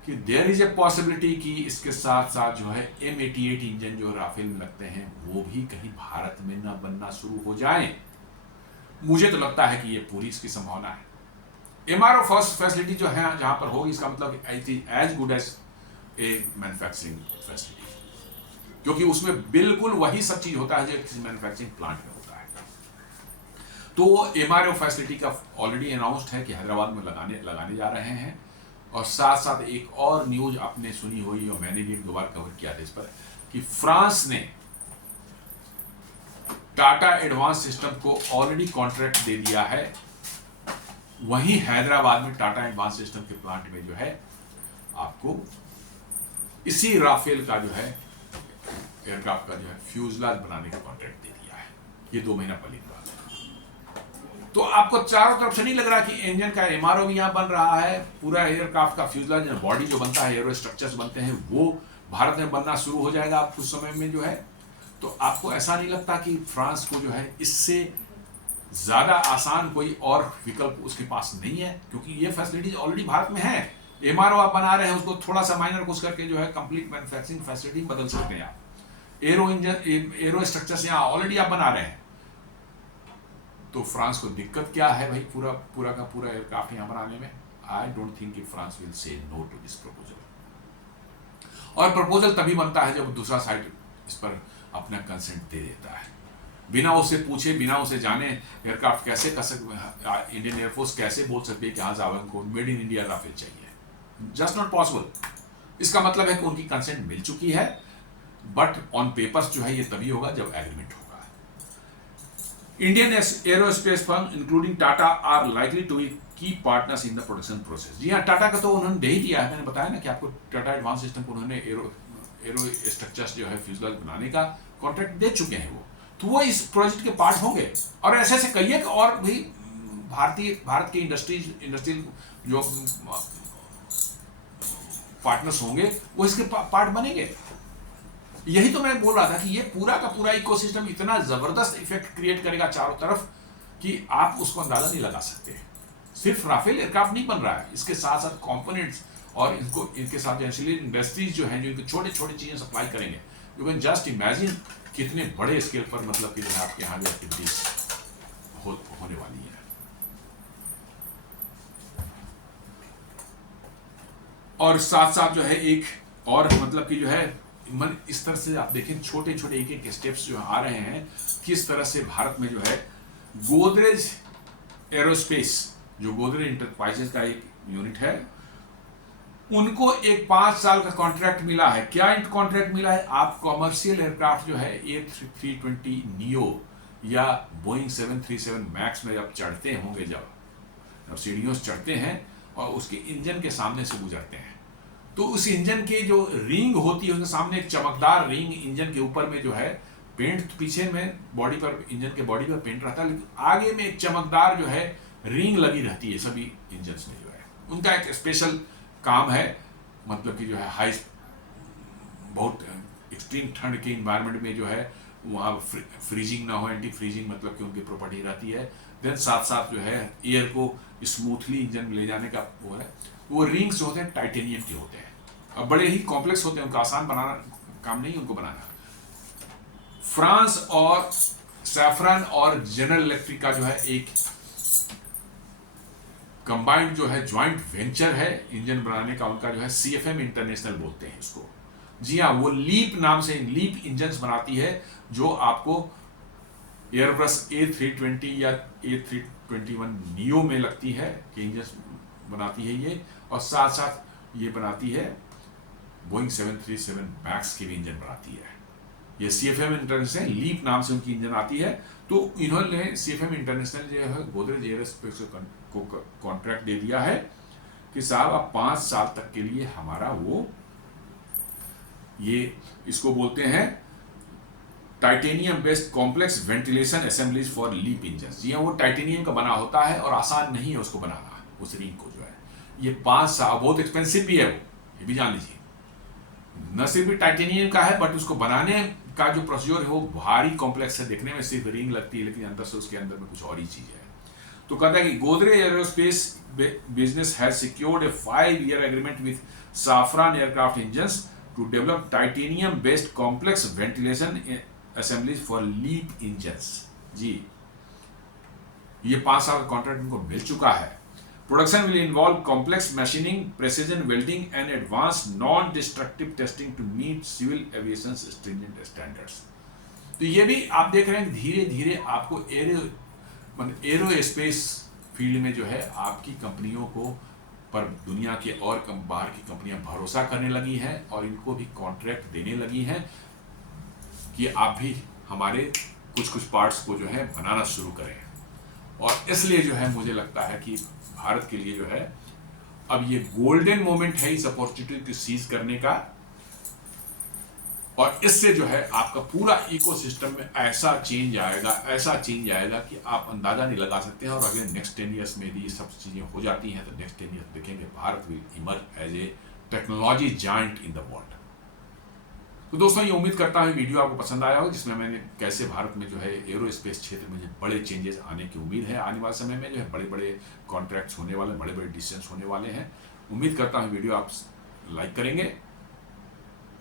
कि देयर इज ए पॉसिबिलिटी कि इसके साथ साथ जो है M88 इंजन जो राफेल में लगते हैं वो भी कहीं भारत में ना बनना शुरू हो जाए? मुझे तो लगता है कि ये पूरी इसकी संभावना है। MRO फर्स्ट फैसिलिटी जो है जहां पर होगी, इसका मतलब as good as a manufacturing facility, क्योंकि उसमें बिल्कुल वही सब चीज होता है जो किसी मैन्युफैक्चरिंग प्लांट में होता है। तो MRO फैसिलिटी का ऑलरेडी अनाउंस्ड है कि हैदराबाद में लगाने जा रहे हैं। और साथ साथ एक और न्यूज आपने सुनी होगी और मैंने भी दोबारा कवर किया था इस पर, कि फ्रांस ने टाटा एडवांस सिस्टम को ऑलरेडी कॉन्ट्रैक्ट दे दिया है। वहीं हैदराबाद में टाटा एडवांस सिस्टम के प्लांट में जो है आपको इसी राफेल का जो है एयरक्राफ्ट का जो है फ्यूजलाज बनाने का कॉन्ट्रैक्ट दे दिया है। ये 2 महीना पहले की बात है। तो आपको चारों तरफ से नहीं लग रहा कि इंजन का MRO भी यहाँ बन रहा है, पूरा एयरक्राफ्ट का फ्यूजलाज बॉडी जो बनता है, एरो स्ट्रक्चर्स बनते हैं, वो भारत में बनना शुरू हो जाएगा आप कुछ समय में जो है। तो आपको ऐसा नहीं लगता कि फ्रांस को जो है इससे ज्यादा आसान कोई और विकल्प उसके पास नहीं है? क्योंकि ये फैसिलिटीज ऑलरेडी भारत में है। MRO आप बना रहे हैं, उसको थोड़ा सा माइनर कुछ करके जो है कंप्लीट मैन्युफैक्चरिंग फैसिलिटी बदल सकते हैं आप। एरो स्ट्रक्चर यहाँ ऑलरेडी आप बना रहे हैं। तो फ्रांस को दिक्कत क्या है भाई पूरा का पूरा एयरक्राफ्ट यहाँ बनाने में? आई डोंट थिंक कि France will say no to this proposal. और प्रपोजल तभी बनता है जब दूसरा साइड इस पर अपना कंसेंट दे देता है, बिना उसे पूछे, बिना उसे जाने। एयरक्राफ्ट कैसे कर सकते, इंडियन एयरफोर्स कैसे बोल सकते हैं कि हाँ साहब हमको मेड इन इंडिया राफेल चाहिए? Just not possible. इसका मतलब है कि उनकी कंसेंट मिल चुकी है, बट ऑन पेपर्स जो है ये तभी होगा जब एग्रीमेंट होगा। Indian aerospace firm including Tata are likely to be key partners in the production process. जी हाँ, टाटा का तो उन्होंने दे ही दिया है। मैंने बताया ना कि आपको टाटा एडवांस सिस्टम को उन्होंने एरो स्ट्रक्चर्स जो है फ्यूजलाज बनाने का कॉन्ट्रैक्ट दे चुके हैं तो वो इस प्रोजेक्ट के पार्ट होंगे। और ऐसे ऐसे कई एक और भी भारत के इंडस्ट्रियल जो पार्टनर्स होंगे वो इसके पार्ट बनेंगे। यही तो मैं बोल रहा था कि ये पूरा का पूरा इकोसिस्टम इतना जबरदस्त इफेक्ट क्रिएट करेगा चारों तरफ कि आप उसको अंदाजा नहीं लगा सकते। सिर्फ राफेल एयरक्राफ्ट नहीं बन रहा है, इसके साथ साथ कंपोनेंट्स और इनके साथ एंसिलरी इंडस्ट्रीज जो हैं जो इनको छोटे छोटे चीजें सप्लाई करेंगे। यू कैन जस्ट इमेजिन कितने बड़े स्केल पर मतलब कि जो है आपके यहाँ जो एक्टिविटीज होने वाली है। और साथ साथ जो है एक और मतलब कि जो है मन इस तरह से आप देखें छोटे छोटे एक एक स्टेप्स जो आ रहे हैं, किस तरह से भारत में जो है गोदरेज एरोस्पेस जो गोदरेज इंटरप्राइजेज का एक यूनिट है, उनको एक 5 साल का कॉन्ट्रैक्ट मिला है। क्या कॉन्ट्रैक्ट मिला है? आप कॉमर्शियल एयरक्राफ्ट जो है A320 नियो या बोइंग 737 मैक्स में जब चढ़ते होंगे, जब सीढ़ियों से चढ़ते हैं और उसके इंजन के सामने से गुजरते हैं, तो उस इंजन के जो रिंग होती है उसके सामने एक चमकदार रिंग इंजन के ऊपर में जो है पेंट, तो पीछे में बॉडी पर, इंजन के बॉडी पर पेंट रहता है, लेकिन आगे में एक चमकदार जो है रिंग लगी रहती है सभी इंजन्स में जो है। उनका एक स्पेशल काम है, मतलब कि जो है हाई, बहुत एक्सट्रीम ठंड के इन्वायरमेंट में जो है वहाँ फ्रीजिंग ना हो, एंटी फ्रीजिंग मतलब कि उनकी प्रॉपर्टी रहती है। देन साथ साथ जो है एयर को स्मूथली इंजन में ले जाने का वो है। वो रिंग्स होते हैं टाइटेनियम के होते हैं, अब बड़े ही कॉम्प्लेक्स होते हैं, उनका आसान बनाना काम नहीं उनको बनाना। फ्रांस और सैफरन और जनरल इलेक्ट्रिक का जो है एक कंबाइंड जो है ज्वाइंट वेंचर है इंजन बनाने का, उनका जो है CFM इंटरनेशनल बोलते हैं इसको। जी हाँ, वो लीप नाम से लीप इंजन्स बनाती है, जो आपको एयरबस A320 या A321 नियो में लगती है कि इंजन बनाती है ये, और साथ साथ ये बनाती है बोइंग 737 मैक्स की भी इंजन बनाती है। ये CFM इंटरनेशनल लीप नाम से उनकी इंजन आती है। तो इन्होंने CFM इंटरनेशनल जो है गोदरेज एयरोस्पेस को कॉन्ट्रैक्ट दे दिया है कि साहब आप 5 साल तक के लिए हमारा वो ये इसको बोलते हैं titanium based complex ventilation assemblies for LEAP engine. जी हाँ, वो टाइटेनियम का बना होता है और आसान नहीं है उसको बनाना, उस रिंग को जो है। ये 5 साल, बहुत एक्सपेंसिव भी है वो, ये भी जान लीजिए। न सिर्फ टाइटेनियम का है, बट उसको बनाने का जो प्रोसीजर है वो भारी कॉम्प्लेक्स है। देखने में सिर्फ रिंग लगती है, लेकिन अंदर से उसके अंदर में कुछ और ही चीज है। तो कहता है कि Godrej aerospace business has secured a 5-year agreement with Safran aircraft engines to develop titanium based complex ventilation assemblies for LEAP engines. जी, ये 5 साल का कॉन्ट्रैक्ट उनको मिल चुका है। Production will involve complex machining, precision welding, and advanced non-destructive testing to meet civil aviation's stringent standards. तो ये भी आप देख रहे हैं धीरे धीरे आपको एरोस्पेस फील्ड में जो है आपकी कंपनियों को पर दुनिया के और बाहर की कंपनियां भरोसा करने लगी हैं और इनको भी कॉन्ट्रैक्ट देने लगी हैं कि आप भी हमारे कुछ कुछ पार्ट्स को जो है बनाना शुरू करें। और इसलिए जो है मुझे लगता है कि भारत के लिए जो है अब ये गोल्डन मोमेंट है इस अपॉर्चुनिटी को सीज करने का, और इससे जो है आपका पूरा इकोसिस्टम में ऐसा चेंज आएगा कि आप अंदाजा नहीं लगा सकते हैं। और अगर नेक्स्ट 10 ईयर्स में भी सब चीजें हो जाती हैं तो नेक्स्ट 10 ईयर्स देखेंगे Bharat will emerge as a technology giant in the world. तो दोस्तों, ये उम्मीद करता हूँ वीडियो आपको पसंद आया हो, जिसमें मैंने कैसे भारत में जो है एरोस्पेस क्षेत्र में बड़े चेंजेस आने की उम्मीद है। आने वाले समय में जो है बड़े बड़े कॉन्ट्रैक्ट्स होने वाले, बड़े बड़े डिसीजंस होने वाले हैं। उम्मीद करता हूँ वीडियो आप लाइक करेंगे,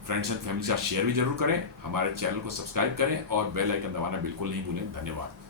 फ्रेंड्स एंड फैमिली के साथ शेयर भी जरूर करें, हमारे चैनल को सब्सक्राइब करें और बेल आइकन दबाना बिल्कुल नहीं भूलें। धन्यवाद।